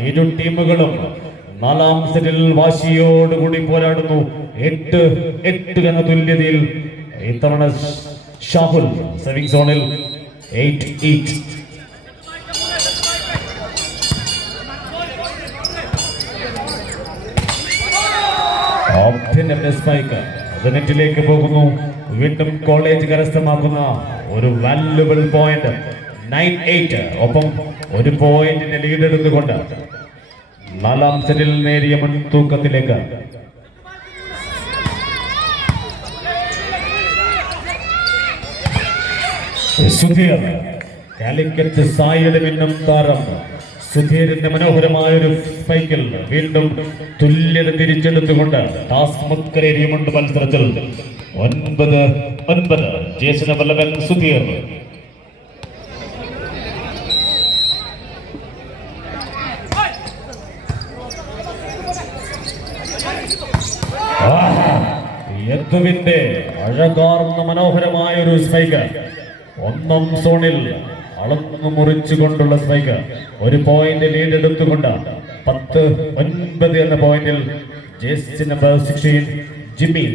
ഇരു ടീമുകളും 4-ാം സെറ്റിൽ വാശിയോടുകൂടി പോരാടുന്നു. 8-8 എന്ന തുല്യതയിൽ ഇത്തവണ ഷാഹുൽ സേവിംഗ് സോണിൽ 8 ഈച്ച്. സ്പൈക്ക് അത് നെറ്റിലേക്ക് പോകുന്നു. വീണ്ടും കോളേജ് കരസ്ഥമാക്കുന്ന ഒരു വാല്യുബിൾ പോയിന്റ്. 9-8. ഒപ്പം ഒരു പോയിന്റിന് ലീഡ് എടുത്തുകൊണ്ട് 4-ാം സെറ്റിൽ നേടിയ മുൻതൂക്കത്തിലേക്ക്. സുധീർ കാലിക്കറ്റ് സായിയുടെ മിന്നും താരം സുധീറിന്റെ മനോഹരമായ ഒരു സ്പൈക്കിൽ വീണ്ടും തുല്യത തിരിച്ചെടുത്തുകൊണ്ട് ടാസ് മക്രേരിയുമുണ്ട് മത്സരത്തിൽ. 9-9. Jersey number 11 Sudheer. യദുവിന്റെ അഴകാർന്ന മനോഹരമായ ഒരു സ്പൈക്ക്. 1-ാം സോണിൽ അളന്നു മുറിച്ചുകൊണ്ടുള്ള സ്പൈക്ക്. ഒരു പോയിന്റ് ലീഡ് എടുത്തുകൊണ്ട് 10-9 എന്ന പോയിന്റിൽ jersey number 16 Jimmy.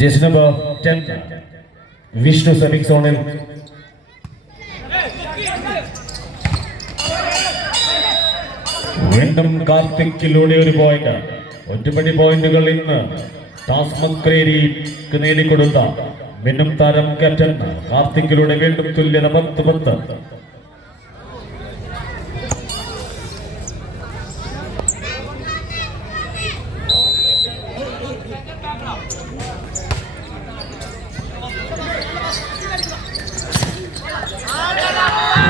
Jersey number 10 Vishnu serving സോണിൽ. വീണ്ടും കാർത്തിക്കിലൂടെ ഒരു പോയിന്റ്. ഒറ്റപ്പടി പോയിന്റുകൾ ഇന്ന് ടാസ് മക്രേരിക്ക് നേടിക്കൊടുത്ത മിന്നും താരം ക്യാപ്റ്റൻ കാർത്തിക്കിലൂടെ വീണ്ടും തുല്യത 10-10.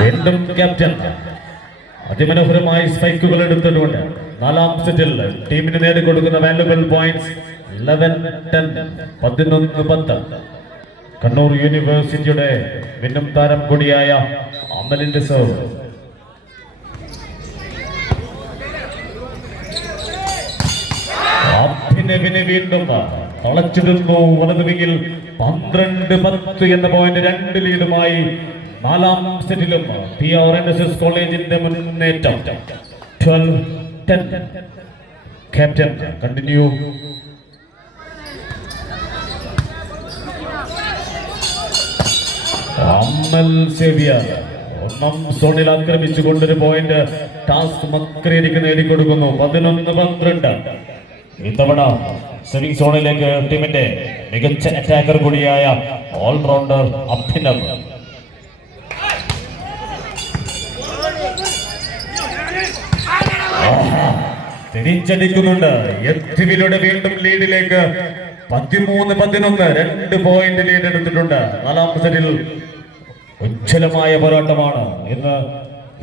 വീണ്ടും ക്യാപ്റ്റൻ അതിമനോഹരമായി സ്പൈക്കുകൾ എടുത്തിട്ടുണ്ട്. 4-ാം സെറ്റിൽ ടീമിന് നേടിക്കൊടുക്കുന്ന വാല്യുബിൾ പോയിന്റ്സ് 11-10. 11-10. കണ്ണൂർ യൂണിവേഴ്സിറ്റിയുടെ മിന്നും താരം കൂടിയായ അമലിന്റെ സർവ്. അഭിനവിനെ വീണ്ടും തളച്ചിടുന്നു വലതുവിങ്ങിൽ. 12-10 എന്ന പോയിന്റ് 2 ലീഡുമായി 4-ാം സെറ്റിലും PRNSS കോളേജിന്റെ മുന്നേറ്റം. 12-10. Captain continue. അമൽ സേവിയർ 1-ാം സോണിൽ ആക്രമിച്ചുകൊണ്ടൊരു പോയിന്റ് ടാസ് മക്രേരിക്ക് നേടിക്കൊടുക്കുന്നു. 11-12. ഇത്തവണ സെവിംഗ് സോണിലേക്ക് ടീമിന്റെ മികച്ച അറ്റാക്കർ കൂടിയായ ഓൾറൗണ്ടർ അഭിനവ്. തിരിച്ചടിക്കുന്നുണ്ട്. എത്തിവിലൂടെ വീണ്ടും ലീഡിലേക്ക് 13-11 2 പോയിന്റ് ലീഡ് എടുത്തിട്ടുണ്ട്. നാലാം സെറ്റിൽ ഉജ്ജ്വലമായ പോരാട്ടമാണ് ഇന്ന്.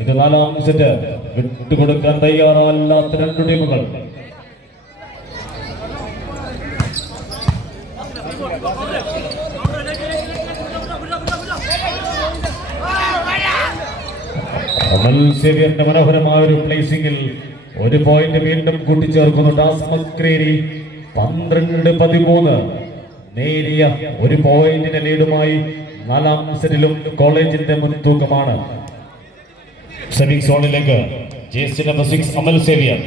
ഇത് നാലാം സെറ്റ് വിട്ടുകൊടുക്കാൻ തയ്യാറല്ലാത്ത 2 ടീമുകൾ. അമൽ സേവ്യറിന്റെ മനോഹരമായ ഒരു പ്ലേസിംഗിൽ 1 പോയിന്റ് വീണ്ടും കൂട്ടിച്ചേർക്കുന്നു ടാസ് മക്രേരി. 12-13 നേരിയ 1 പോയിന്റിന്റെ ലീഡുമായി നാലാം സെറ്റിലും കോളേജിന്റെ മുൻതൂക്കമാണ്. സെവിംഗ് സോണിലേക്ക് ജേഴ്സി നമ്പർ 6 അമൽ സേവ്യർ.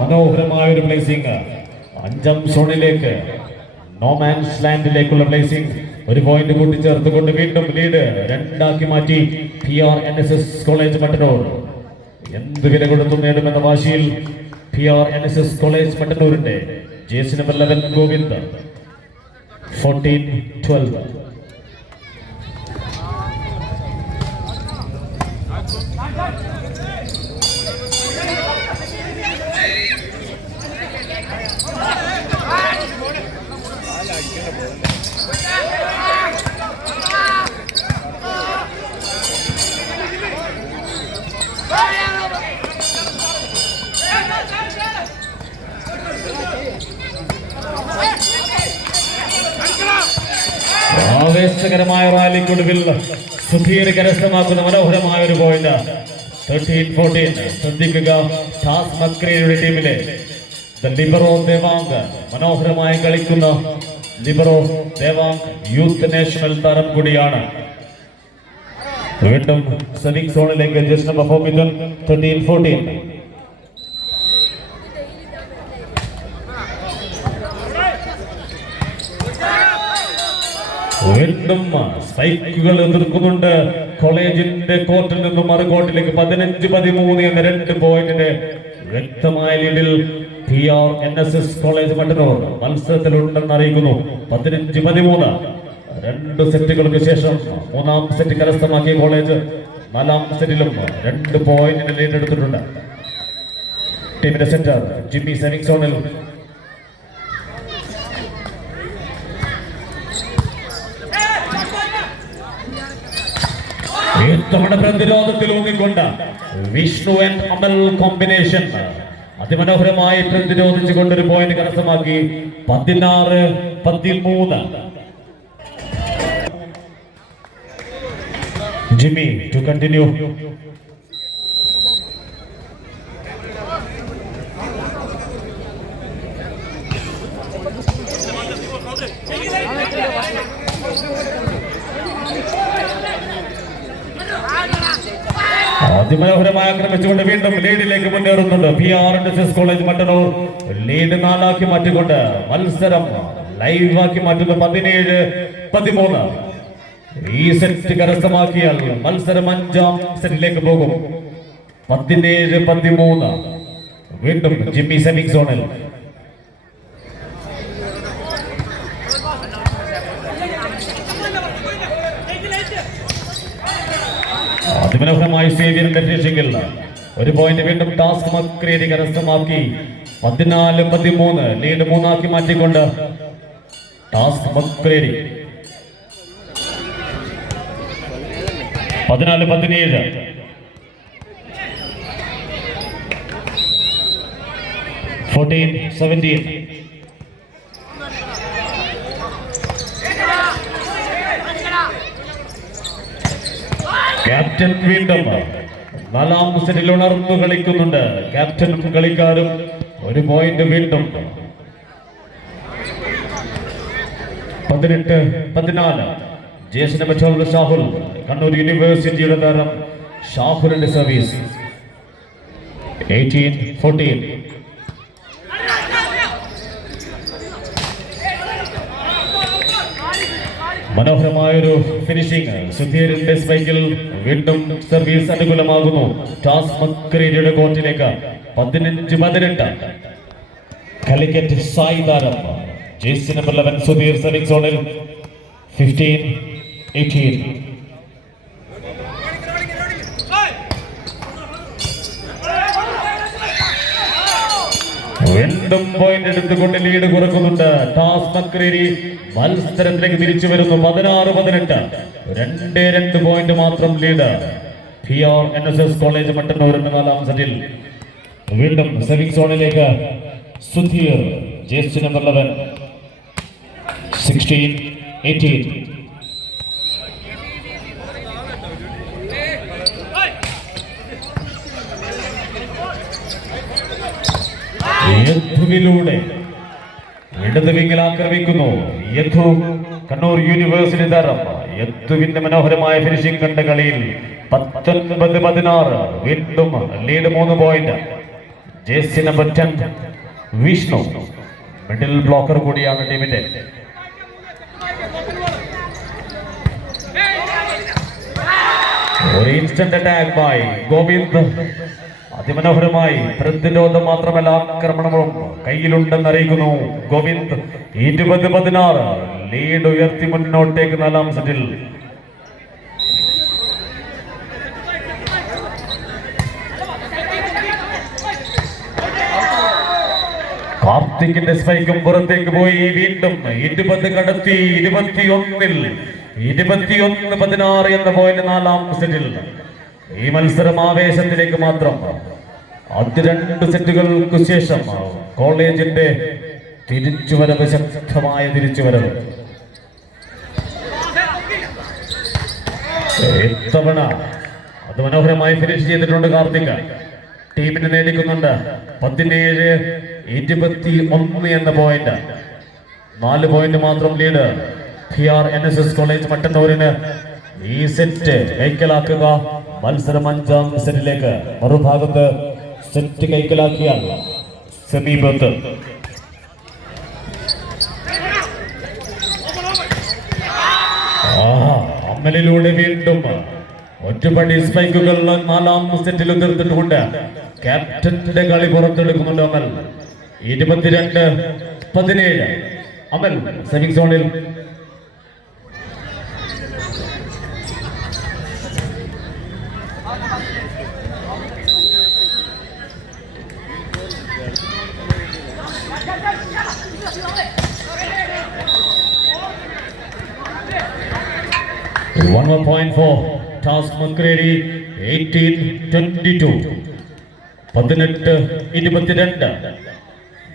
മനോഹരമായ ഒരു പ്ലേസിംഗ്. 5ാം സോണിലേക്ക് നോമാൻസ് ലാൻഡിലേക്കുള്ള പ്ലേസിംഗ്. 1 പോയിന്റ് കൂട്ടിച്ചേർത്തുകൊണ്ട് വീണ്ടും ലീഡ് 2 മാറ്റി PRNSS കോളേജ് മട്ടന്നൂർ. എന്ത് വില കൊടുത്തും നേടുമെന്ന വാശിയിൽ PRNSS കോളേജ് മട്ടന്നൂരിന്റെ ജേഴ്സി നമ്പർ 11 ഗോവിന്ദ്. 14-12. ആവേശകരമായ റാലിക്കൊടുവിൽ സുധീർ കരസ്ഥമാക്കുന്ന മനോഹരമായ ഒരു പോയിന്റ്. 13-14. ശ്രദ്ധിക്കുക, ടാസ് മക്രേരിയുടെ ടീമിലെ ലിബറോ ദേവാങ് മനോഹരമായി കളിക്കുന്ന ലിബറോ ദേവാങ് യൂത്ത് നാഷണൽ താരം കൂടിയാണ്. വീണ്ടും സെവിംഗ് സോണിലേക്ക് ജേഴ്സി നമ്പർ 4 മിഥുൻ. 13-14. വീണ്ടും സ്പൈക്കുകൾ എതിർക്കുന്നുണ്ട്. കോളേജിന്റെ കോർട്ടിൽ നിന്നും മറുകോട്ടിലേക്ക് 15-13 എന്ന 2 പോയിന്റിന്റെ വ്യക്തമായ ലീഡിൽ PRNSS കോളേജ് മട്ടന്നൂർ മത്സരത്തിലുണ്ടെന്ന് അറിയിക്കുന്നു. 15-13. 2 സെറ്റുകൾക്ക് ശേഷം 3ാം സെറ്റ് കരസ്ഥമാക്കിയ കോളേജ് 4ാം സെറ്റിലും 2 പോയിന്റിന്റെ ലീഡ് എടുത്തിട്ടുണ്ട്. ടീമിന്റെ സെന്റർ ജിമ്മി സെവിംഗ് സോണിൽ. ഇത്തവണ പ്രതിരോധത്തിൽ ഊന്നിക്കൊണ്ട് വിഷ്ണു ആൻഡ് അമൽ കോമ്പിനേഷൻ അതിമനോഹരമായി പ്രതിരോധിച്ചുകൊണ്ട് 1 പോയിന്റ് കരസ്ഥമാക്കി. 16-13. Jimmy to continue. അതിമനോഹരമായി ആക്രമിച്ചുകൊണ്ട് വീണ്ടും ലീഡിലേക്ക് മുന്നേറുന്നുണ്ട് PRNSS കോളേജ് മട്ടന്നൂർ. ലീഡ് 4 മാറ്റിക്കൊണ്ട് മത്സരം ലൈവാക്കി മാറ്റുന്ന 17-13. ഈ സെറ്റ് കരസ്ഥമാക്കിയാൽ മത്സരം 5ാം സെറ്റിലേക്ക് പോകും. 17-13. വീണ്ടും ജിമ്മി സെവിംഗ് സോണിൽ. അതിമനോഹരമായി സേവ്യറിന്റെ ഫിനിഷിംഗിൽ 1 പോയിന്റ് വീണ്ടും ടാസ് മക്രേരി കരസ്ഥമാക്കി. 14-13 ലീഡ് 3 മാറ്റിക്കൊണ്ട് ടാസ് മക്രേരി. 14-17. ക്യാപ്റ്റൻ വീണ്ടും 4ാം സെറ്റിൽ ഉണർന്നു കളിക്കുന്നുണ്ട്. ക്യാപ്റ്റനും കളിക്കാരും 1 പോയിന്റ് വീണ്ടും. 18-14. Jersey number 12 Shahul. കണ്ണൂർ യൂണിവേഴ്സിറ്റിയുടെ താരം ഷാഹുലിന്റെ സർവീസ്. 18-14. മനോഹരമായൊരു ഫിനിഷിംഗ്. സുധീറിന്റെ സ്പൈക്കിൽ വീണ്ടും സർവീസ് അനുകൂലമാകുന്നു ടാസ് മക്രീരിയുടെ കോർട്ടിലേക്ക്. 15-18 കാലിക്കറ്റ് സായി താരം ജേഴ്സി നമ്പർ 11 സുധീർ സർവിംഗ് സോണിൽ. 15-18. വീണ്ടും പോയിന്റ് എടുത്തുകൊണ്ട് ലീഡ് കുറക്കുന്നുണ്ട് ടാസ് മക്രീരി. മത്സരത്തിലേക്ക് തിരിച്ചു വരുന്നു. 16-18. 2 പോയിന്റ് മാത്രം ലീഡ് PRNSS കോളേജ് മട്ടന്നൂരിന്റെ 4ാം സെറ്റിൽ. വീണ്ടും സർവിംഗ് സോണിലേക്ക് സുധീർ ജേഴ്സി നമ്പർ 11. 16-18. യഥുവിലൂടെ ഇടത് വിങ്ങിൽ ആക്രമിക്കുന്നു യഥു, കണ്ണൂർ യൂണിവേഴ്സിറ്റി താരം. യഥുവിന്റെ മനോഹരമായ ഫിനിഷിംഗ് കണ്ട കളിയിൽ 19-16. വീണ്ടും lead 3 point. Jersey number 10 Vishnu middle blocker കൂടിയാണ് ടീമിന്റെ. ഒരു ഇൻസ്റ്റന്റ് അറ്റാക്ക് ബൈ ഗോവിന്ദ്. അതിമനോഹരമായി പ്രതിരോധം മാത്രമല്ല ആക്രമണവും കയ്യിലുണ്ടെന്ന് അറിയിക്കുന്നു ഗോവിന്ദ്. 20-16 ലീഡ് ഉയർത്തി മുന്നോട്ടേക്ക് 4ാം സെറ്റിൽ. കാർത്തിക്കിന്റെ സ്പൈക്കും പുറത്തേക്ക് പോയി. വീണ്ടും 20 കടത്തി. 21-16 എന്ന പോയിന്റ് 4ാം സെറ്റിൽ. ഈ മത്സരം ആവേശത്തിലേക്ക് മാത്രം. ആദ്യ 2 സെറ്റുകൾക്ക് ശേഷം കോളേജിന്റെ തിരിച്ചുവരവ്, ശക്തമായ തിരിച്ചുവരവ്. ഇത്തവണ അത് മനോഹരമായി ഫിനിഷ് ചെയ്തിട്ടുണ്ട് കാർത്തിക്. ടീമിന് നേടിക്കുന്നുണ്ട് 17-21 എന്ന പോയിന്റ്. 4 പോയിന്റ് മാത്രം ലീഡ് PRNSS കോളേജ് മട്ടന്നൂരിന്. ഈ സെറ്റ് കൈക്കലാക്കുക. മത്സരം 5ാം സെറ്റിലേക്ക്. മറുഭാഗത്ത് സെറ്റ് കൈക്കലാക്കിയാൽ സമീപത്ത്. അമ്മലിലൂടെ വീണ്ടും ഒറ്റപ്പടി സ്പൈക്കുകൾ 4ാം സെറ്റിൽ തീർത്തിട്ടുകൊണ്ട് ക്യാപ്റ്റന്റെ കളി പുറത്തെടുക്കുന്നുണ്ട് അമൽ. 22-17 അമൽ സർവിംഗ് സോണിൽ. One more point for Taz McCreery. 18-22. 18-22.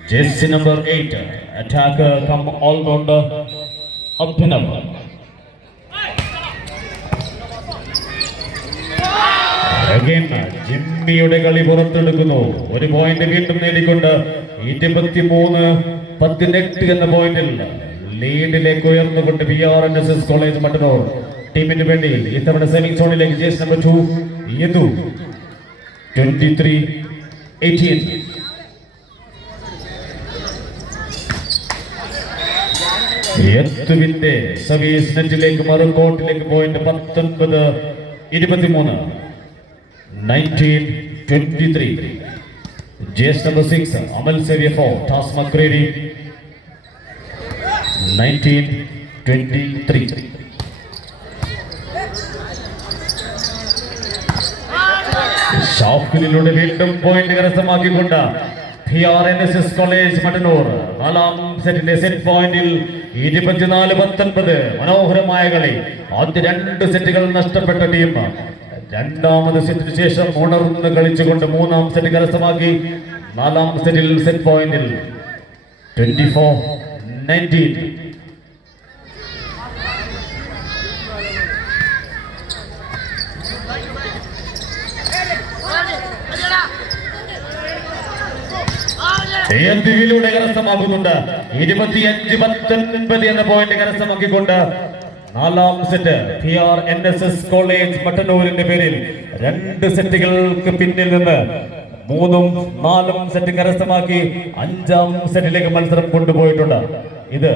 Jersey number 8 attacker cum all rounder Abhinav. ജിമ്മിയുടെ കളി പുറത്തെടുക്കുന്നു. 1 പോയിന്റ് വീണ്ടും നേടിക്കൊണ്ട് 23-18 എന്ന പോയിന്റിൽ ലീഡിലേക്ക് ഉയർന്നുകൊണ്ട് PRNSS കോളേജ് മട്ടന്നൂർ. ടീമിന് വേണ്ടി ഇത്തവണ സർവിംഗ് സോണിലേക്ക് ജേഴ്സി നമ്പർ 2 യദു. 23-18. യദുവിന്റെ സർവീസ് നെറ്റിലേക്ക് മറുകോട്ടിലേക്ക് point. 19-23. 19-23. Jersey number 6 Amal Xavier for Taz McCreery. 19-23. ഷാഫിലൂടെ വീണ്ടും പോയിന്റ് കരസ്ഥമാക്കിക്കൊണ്ട് PRNSS കോളേജ് മട്ടന്നൂർ 4ാം സെറ്റിന്റെ സെറ്റ് പോയിന്റിൽ 24-19. മനോഹരമായ കളി. ആദ്യ 2 സെറ്റുകൾ നഷ്ടപ്പെട്ട ടീം 2ാമത് സെറ്റിന് ശേഷം ഉണർന്ന് കളിച്ചുകൊണ്ട് 3ാം സെറ്റ് കരസ്ഥമാക്കി. 4ാം സെറ്റിൽ സെറ്റ് പോയിന്റിൽ 24-19. ിലൂടെ കരസ്ഥമാക്കുന്നുണ്ട്. 25-19 എന്ന പോയിന്റ് കരസ്ഥമാക്കിക്കൊണ്ട് 4ാം സെറ്റ് PRNSS കോളേജ് മട്ടന്നൂരിന്റെ പേരിൽ 2 സെറ്റുകൾക്ക് പിന്നിൽ നിന്ന് 3ഉം 4ഉം സെറ്റ് കരസ്ഥമാക്കി 5ാം സെറ്റിലേക്ക് മത്സരം കൊണ്ടുപോയിട്ടുണ്ട്. ഇത്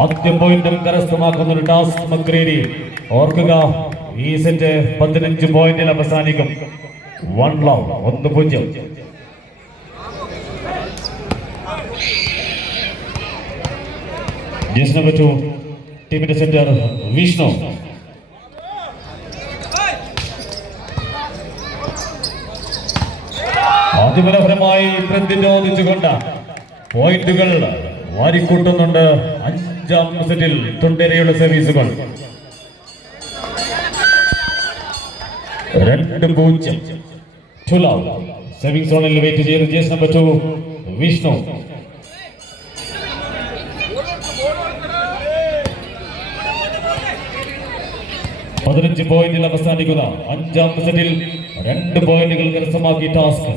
ആദ്യ പോയിന്റും കരസ്ഥമാക്കുന്ന ടാസ് മക്രേരി. ഓർക്കുക, ഈ സെറ്റ് 15 പോയിന്റിൽ അവസാനിക്കും. 1-0. ജേഴ്സി നമ്പർ 2 ടീമിന്റെ സെന്റർ വിഷ്ണു. അതിമനോഹരമായി പ്രതിരോധിച്ചുകൊണ്ട് പോയിന്റുകൾ വാരിക്കൂട്ടുന്നുണ്ട്. 5ാം സെറ്റിൽ തുണ്ടരയുടെ സർവീസുകൾ. 2-0. സെർവിംഗ് സോണിൽ വെയിറ്റ് ചെയ്ത് ജേഴ്സി നമ്പർ 2 വിഷ്ണു. പതിനഞ്ച് പോയിന്റിൽ അവസാനിക്കുന്ന 5ാം സെറ്റിൽ 2 പോയിന്റുകൾ കരസ്ഥമാക്കി ടാസ്ക്.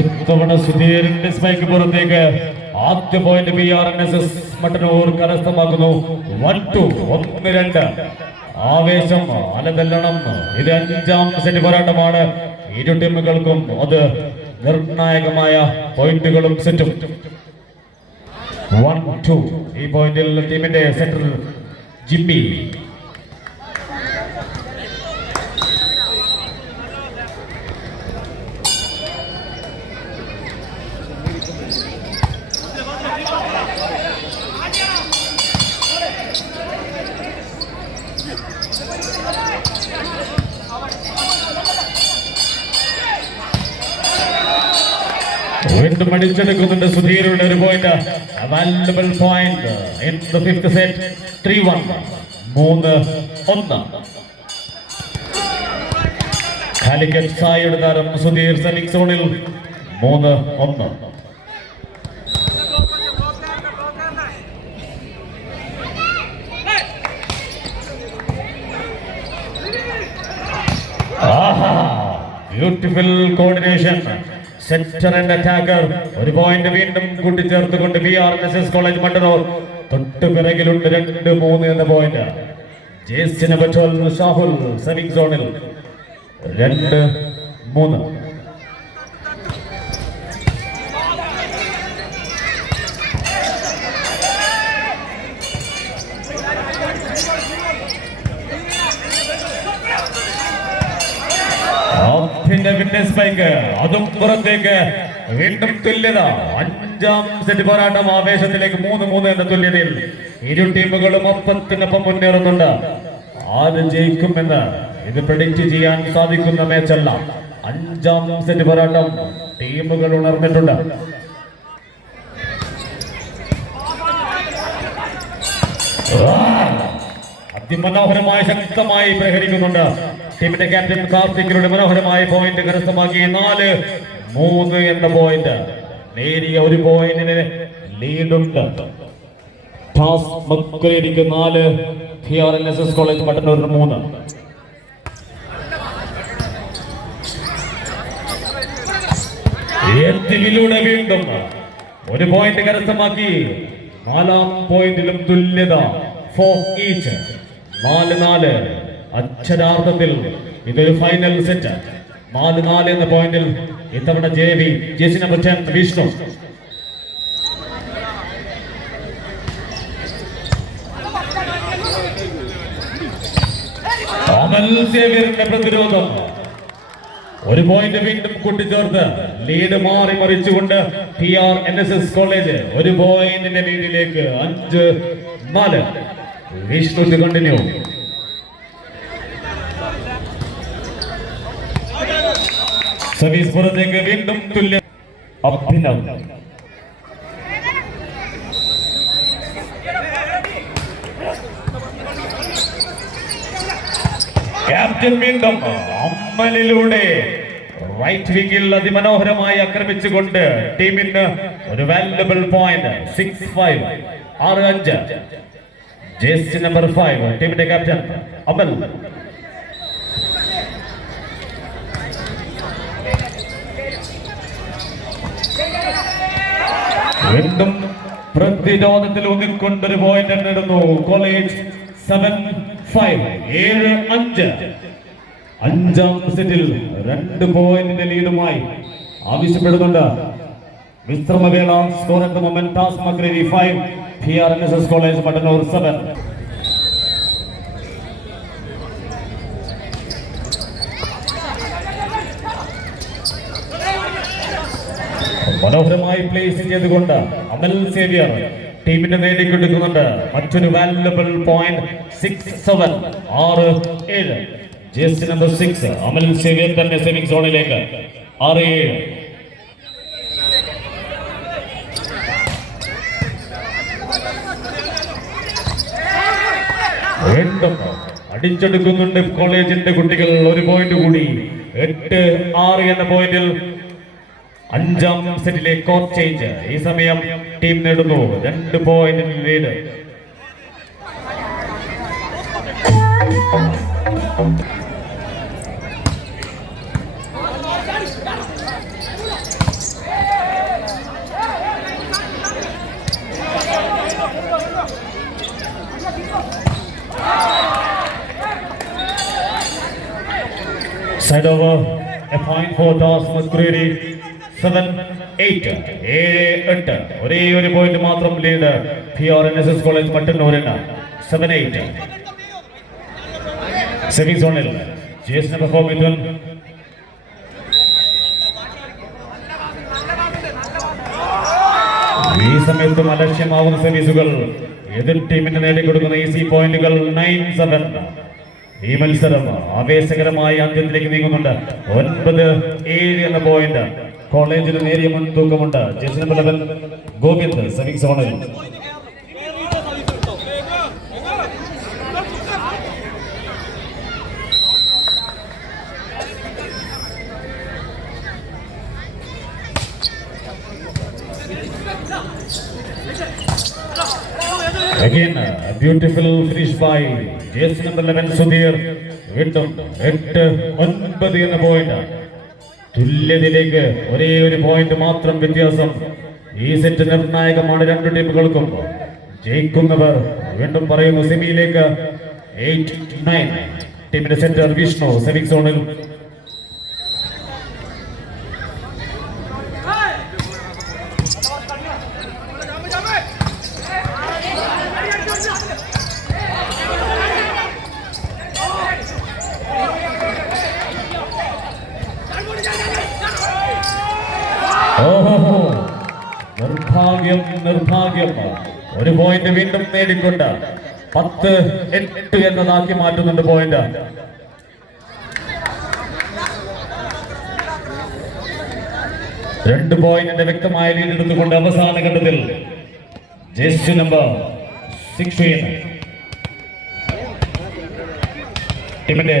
ഇത്തവണ സുധീറിന്റെ സ്പൈക്ക് പുറത്തേക്ക്. ആദ്യ പോയിന്റ് BRNSS മട്ടന്നൂർ കരസ്ഥമാക്കുന്നു. 1-2. ആവേശം അലതല്ലണം. ഇത് 5ാം സെറ്റ് പോരാട്ടമാണ്. ഇരു ടീമുകൾക്കും അത് നിർണായകമായ പോയിന്റുകളും സെറ്റും. 1-2. ഈ പോയിന്റിൽ ടീമിന്റെ സെന്റർ ജിമ്മി. വീണ്ടും അടിച്ചെടുക്കുന്നുണ്ട് സുധീരുടെ ഒരു point. Available point in the 5th set. 3-1. 3-1. Calicut സായിയുടെ താരം സുധീർ സെർവിംഗ് സോണിൽ. 3-1. Beautiful coordination. Centre and attacker. ഒരു പോയിന്റ് വീണ്ടും കൂട്ടിച്ചേർത്തുകൊണ്ട് BRNSS കോളേജ് മട്ടന്നൂർ. തൊട്ടു പിറകിലുണ്ട് 2-3 എന്ന പോയിന്റ്. ജേഴ്സി നമ്പർ 12 ഷാഹുൽ സെർവിംഗ് സോണിൽ. 2-3. സ്പൈക്ക് അതും പുറത്തേക്ക്. വീണ്ടും തുല്യത. 5ാം സെറ്റ് പോരാട്ടം ആവേശത്തിലേക്ക്. 3-3 എന്ന തുല്യതയിൽ ഇരു ടീമുകളും ഒപ്പത്തിനൊപ്പം മുന്നേറുന്നുണ്ട്. ആര് ജയിക്കുമെന്ന് ഇത് പ്രെഡിക്റ്റ് ചെയ്യാൻ സാധിക്കുന്ന മാച്ചല്ല. 5ാം സെറ്റ് പോരാട്ടം. ടീമുകൾ ഉണർന്നിട്ടുണ്ട്. അതിമനോഹരമായി ശക്തമായി പ്രഹരിക്കുന്നുണ്ട് ടീമിന്റെ ക്യാപ്റ്റൻ കാർത്തികിലൂടെ. മനോഹരമായ പോയിന്റ് കരസ്ഥമാക്കി. 4-3 എന്ന പോയിന്റ്. നേരിയ ഒരു പോയിന്റിന് ലീഡുണ്ട്. ടാസ് മക്രേരിക്ക് 4, BRNSS കോളേജ് മട്ടന്നൂരിന് 3. വീണ്ടും ഒരു പോയിന്റ് കരസ്ഥമാക്കി. 4ാം പോയിന്റിലും തുല്യത. 4 each. 4-4. അക്ഷരാർത്ഥത്തിൽ ഇതൊരു ഫൈനൽ സെറ്റ്. 4-4 എന്ന പോയിന്റിൽ ഇത്തവണ ജേഴ്സി നമ്പർ 10 വിഷ്ണു. പ്രതിരോധം. ഒരു പോയിന്റ് വീണ്ടും കൂട്ടിച്ചേർത്ത് ലീഡ് മാറി മറിച്ചുകൊണ്ട് BRNSS കോളേജ് ഒരു പോയിന്റിന്റെ ലീഡിലേക്ക്. 5-4. Vishnu to continue. സർവീസ് പുറത്തേക്ക്. വീണ്ടും തുല്യം. അഭിനവ്. ക്യാപ്റ്റൻ വീണ്ടും അമ്മലിലൂടെ റൈറ്റ് വിങ്ങിൽ അതിമനോഹരമായി ആക്രമിച്ചുകൊണ്ട് ടീമിന് ഒരു വാല്യുബിൾ പോയിന്റ്. 6-5. 6-5. ജേഴ്സി നമ്പർ 5 ടീമിന്റെ ക്യാപ്റ്റൻ അമൽ. വീണ്ടും പ്രതിരോധത്തിൽ ഒന്നിക്കൊണ്ടൊരു പോയിന്റ് നേടുന്നു കോളേജ് 7-5 7-5. അഞ്ചാം സെറ്റിൽ 2 പോയിന്റിന്റെ ലീഡുമായി ആവശ്യപ്പെടുന്നുണ്ട്. വിശ്രമവേള. Score at the moment TASC Makreri 5 PRNSS college Mattannur 7. മനോഹരമായി പ്ലേസ് ചെയ്തുകൊണ്ട് അമൽ സേവ്യർ ടീമിന്റെ നേടിക്കൊടുക്കുന്നുണ്ട് മറ്റൊരു valuable point. 6-7 6-7. Jersey number 6 Amal Xavier തന്നെ സെമിംഗ് സോണിലേക്ക് 6-7. വീണ്ടും അടിച്ചെടുക്കുന്നുണ്ട് കോളേജിന്റെ കുട്ടികൾ. ഒരു പോയിന്റ് കൂടി. 8-6 എന്ന പോയിന്റിൽ അഞ്ചാം സെറ്റിലെ കോർട്ട് ചേഞ്ച്. ഈ സമയം ടീം നേടുന്നു 2 പോയിന്റിന് lead. Side over, a point for toss Musgrady. 7-8 7-8. ഒരേ ഒരു പോയിന്റ് മാത്രം ലീഡ് PRNSS കോളേജ് മട്ടന്നൂരിന്. 7-8. സെമിംഗ് സോണിൽ ജേഴ്സി നമ്പർ 4 മിഥുൻ. ഈ സമയത്തും അലക്ഷ്യമാവുന്ന സർവീസുകൾ എതിർ ടീമിന് നേടിക്കൊടുക്കുന്ന ഈസി പോയിന്റുകൾ. 9-7. ഈ മത്സരം ആവേശകരമായ അന്ത്യത്തിലേക്ക് നീങ്ങുന്നുണ്ട്. 9-7 എന്ന പോയിന്റ്. കോളേജിന് നേരിയ മുൻതൂക്കമുണ്ട്. ജേഴ്സി നമ്പർ 11 ഗോവിന്ദ് സെമിംഗ് സോണിൽ. Again, a beautiful finish by jersey number 11 Sudhir. വീണ്ടും 8-9 എന്ന പോയിന്റ്. തുല്യതയിലേക്ക് ഒരേ ഒരു പോയിന്റ് മാത്രം വ്യത്യാസം. ഈ സെറ്റ് നിർണായകമാണ് 2 ടീമുകൾക്കും. ജയിക്കുന്നവർ വീണ്ടും പറയുന്നു സെമിയിലേക്ക്. 8-9. ടീമിന്റെ സെന്റർ വിഷ്ണു സെമിംഗ് സോണിൽ. നിർഭാഗ്യം. ഒരു പോയിന്റ് വീണ്ടും നേടിക്കൊണ്ട് 10-8 എന്നതാക്കി മാറ്റുന്നുണ്ട് പോയിന്റ്. രണ്ട് പോയിന്റിന്റെ വ്യക്തമായ ലീഡ് എടുത്തുകൊണ്ട് അവസാന ഘട്ടത്തിൽ ജേഴ്സി നമ്പർ 16 ടീമിന്റെ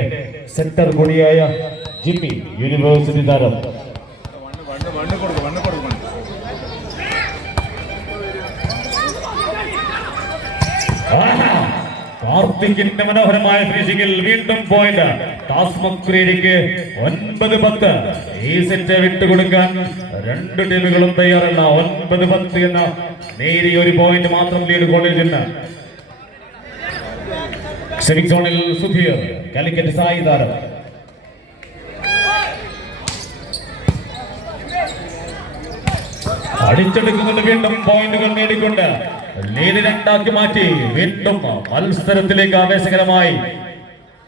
സെന്റർ കൂടിയായ ജിമ്മി യൂണിവേഴ്സിറ്റി താരം കാർത്തിക്കിന്റെ മനോഹരമായ ഫിനിഷിംഗിൽ വീണ്ടും പോയിന്റ്. ടാസ് മക്രീരിക്ക് 9-10. ഈ സെറ്റ് വിട്ടുകൊടുക്കാൻ 2 ടീമുകളും തയ്യാറല്ല. 9-10 എന്ന നേരിയ ഒരു പോയിന്റ് മാത്രം ലീഡ് കോളേജിന്. സെമിംഗ് സോണിൽ സുധീർ കാലിക്കറ്റ് സായി താരം. അടിച്ചെടുക്കുന്നുണ്ട്. വീണ്ടും പോയിന്റുകൾ നേടിക്കൊണ്ട് ലീഡ് 2 മാറ്റി. വീണ്ടും മത്സരത്തിലേക്ക് ആവേശകരമായി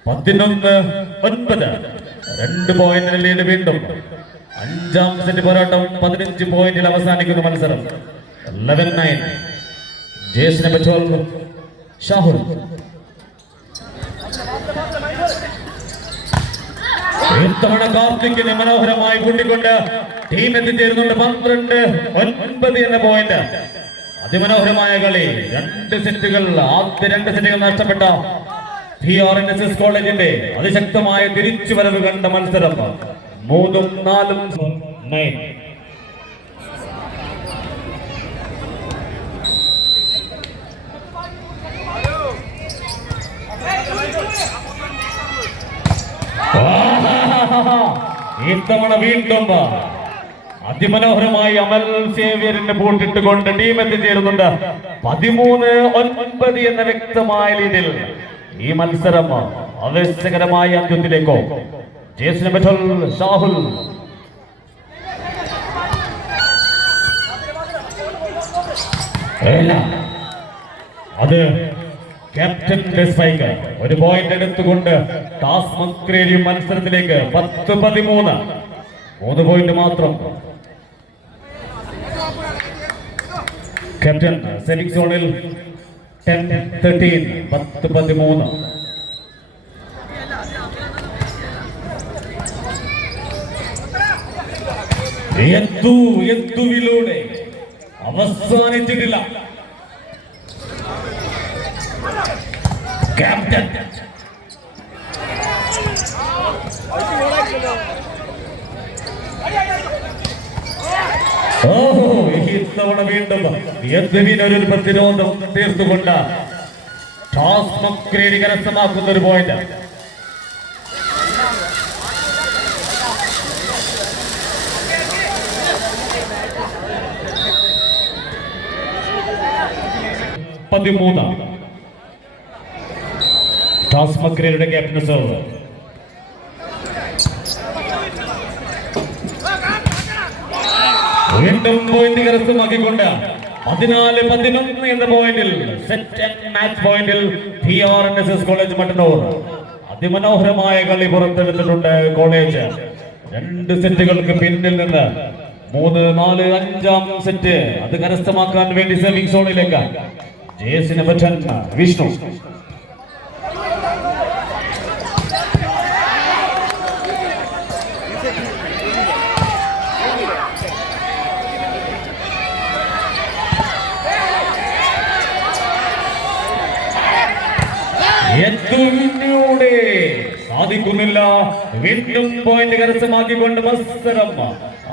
11-9. 2 പോയിന്റിന് ലീഡ് വീണ്ടും. 5ാം സെറ്റ് പോരാട്ടം 15 പോയിന്റിൽ അവസാനിക്കുന്ന മത്സരം. 11-9. Jersey number 12 Shahul. ഇത്തവണ കാർത്തിക്കിനെ മനോഹരമായി കൂട്ടിക്കൊണ്ട് ടീം എത്തിച്ചേരുന്നുണ്ട്. 12-9 എന്ന പോയിന്റ്. അതിമനോഹരമായ കളി. 2 സെറ്റുകൾ. ആദ്യ 2 സെറ്റുകൾ നഷ്ടപ്പെട്ട PRNSS കോളേജിന്റെ അതിശക്തമായ തിരിച്ചുവരവ് കണ്ട മത്സരം. 3-4-9. ഇത്തവണ വീണ്ടും അതിമനോഹരമായി അമൽ സേവ്യറിന്റെ ബൂട്ടിട്ടുകൊണ്ട് ടീം എത്തിച്ചേരുന്നുണ്ട്. 13-9 എന്ന വ്യക്തമായ ലീഡിൽ ഈ മത്സരം ആവേശകരമായ അന്ത്യത്തിലേക്കോ. ജേസിന് ബെറ്റൽ ഷാഹുൽ അത് ക്യാപ്റ്റന്റെ സ്ട്രൈക്ക് ഒരു പോയിന്റ് എടുത്തുകൊണ്ട് ടാസ് മക്രേരിയും മത്സരത്തിലേക്ക് 10-13 3 പോയിന്റ് മാത്രം. ക്യാപ്റ്റൻ സെറ്റിംഗ് സോണിൽ 10-13 10-13. എന്തുവിലൂടെ അവസാനിച്ചിട്ടില്ല. ക്യാപ്റ്റൻ ഇത്തവണ വീണ്ടും യദ്വിനൊരു പ്രതിരോധം തീർത്തുകൊണ്ട് ടാസ് മക്രേരി കരസ്ഥമാക്കുന്ന ഒരു പോയിന്റ്. ടാസ് മക്രേരിയുടെ ക്യാപ്റ്റൻ സെർവ്. വീണ്ടും പോയിന്റ് കരസ്ഥമാക്കിക്കൊണ്ട് 14-11 എന്ന പോയിന്റിൽ സെറ്റ് ആൻഡ് മാച്ച് പോയിന്റിൽ PRNSS കോളേജ് മട്ടന്നൂർ അതിമനോഹരമായ കളി പുറത്തെടുത്തിട്ടുണ്ട്. കോളേജ് 2 സെറ്റുകൾക്ക് പിന്നിൽ നിന്ന് 3-4-5 സെറ്റ് അത് കരസ്ഥമാക്കാൻ വേണ്ടി സേവിംഗ് സോണിലേക്ക് ജേസിന് ബറ്റൻ വിഷ്ണു. സാധിക്കുന്നില്ല. വീണ്ടും പോയിന്റ് കരസ്ഥമാക്കിക്കൊണ്ട് മത്സരം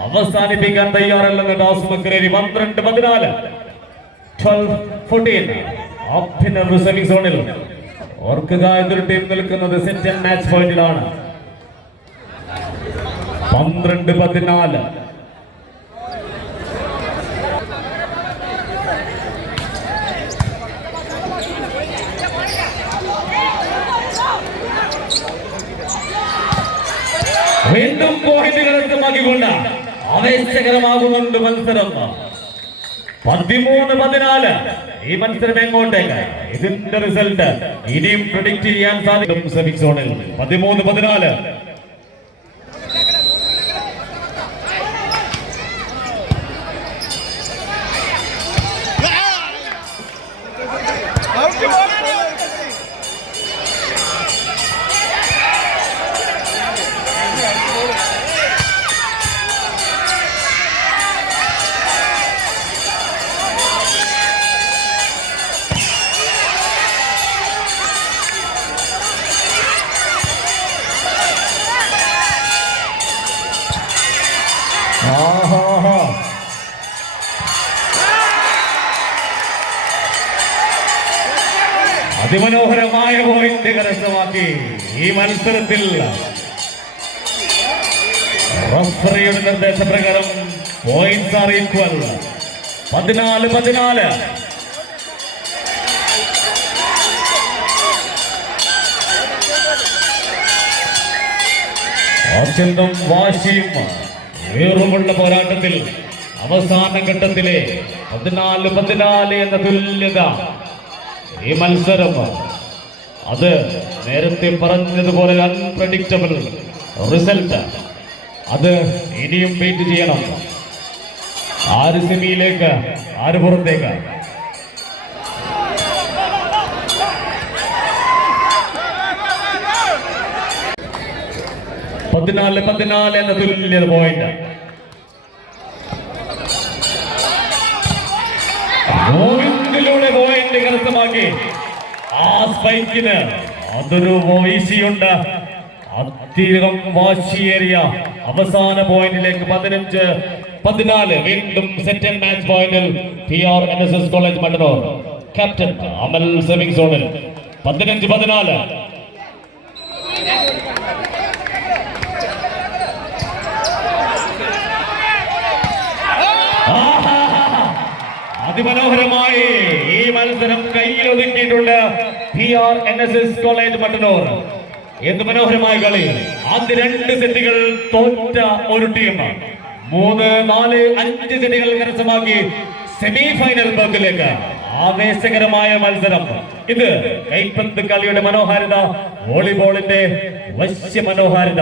അവസാനിപ്പിക്കാൻ തയ്യാറല്ലെന്ന് ടാസ് മക്രേരി. 12-14 12-14 അഭിനവ് സെമിംഗ് സോണിൽ. ഓർക്കുക, എതിർ ടീം നിൽക്കുന്നത് സെറ്റ് ആൻഡ് മാച്ച് പോയിന്റിലാണ്. 12-14. വീണ്ടും പോയിന്റ് കരസ്ഥമാക്കിക്കൊണ്ട് ആവേശകരമാകുന്നുണ്ട് മത്സരം. 13-14 ഈ മത്സരം എങ്ങോട്ടേക്ക്? ഇതിന്റെ റിസൾട്ട് ഇനിയും പ്രെഡിക്റ്റ് ചെയ്യാൻ സാധിക്കും. സെമിംഗ് സോണിൽ 13-14. അതിമനോഹരമായ പോയിന്റ് കരസ്ഥമാക്കി ഈ മത്സരത്തിൽ. റഫറിയുടെ നിർദ്ദേശപ്രകാരം പോയിന്റ്സ് ആർ ഈക്വൽ. 14-14. അത്യന്തം വാശിയും ഏറുമുള്ള പോരാട്ടത്തിൽ അവസാന ഘട്ടത്തിലെ 14-14 എന്ന തുല്യത. ഈ മത്സരം അത് നേരത്തെ പറഞ്ഞതുപോലെ അൺപ്രഡിക്റ്റബിൾ റിസൾട്ട്. അത് ഇനിയും വെയിറ്റ് ചെയ്യണം. ആര് സെമിയിലേക്ക്, ആര് പുറത്തേക്ക്? പതിനാല് എന്ന തുല്യത പോയിന്റ്. പോയിന്റിലൂടെ പോയിന്റ് കരസ്ഥമാക്കി. ആ സ്പൈക്കിന് അതൊരു വീശിയുണ്ട്. അധികം വാശിയേറിയ അവസാന പോയിന്റിലേക്ക് 15-14. വീണ്ടും സെറ്റ് ആൻഡ് മാച്ച് പോയിന്റിൽ PRNSS കോളേജ് മട്ടന്നൂർ. ക്യാപ്റ്റൻ അമൽ സെമിംഗ് സോണിൽ. 15-14. അതിമനോഹരമായി ഈ മത്സരം കയ്യിൽ ഒതുക്കിയിട്ടുണ്ട് PRNSS കോളേജ് മട്ടന്നൂർ. എന്ത് മനോഹരമായ കളി. ആദ്യ 2 സെറ്റുകൾ തോറ്റ ഒരു ടീം 3, 4, 5 സെറ്റുകൾ കരസ്ഥമാക്കി സെമി ഫൈനൽ ബർത്തിലേക്ക്. ആവേശകരമായ മത്സരം. ഇത് കൈപ്പന്ത് കളിയുടെ മനോഹാരിത, വോളിബോളിന്റെ വശ്യ മനോഹാരിത.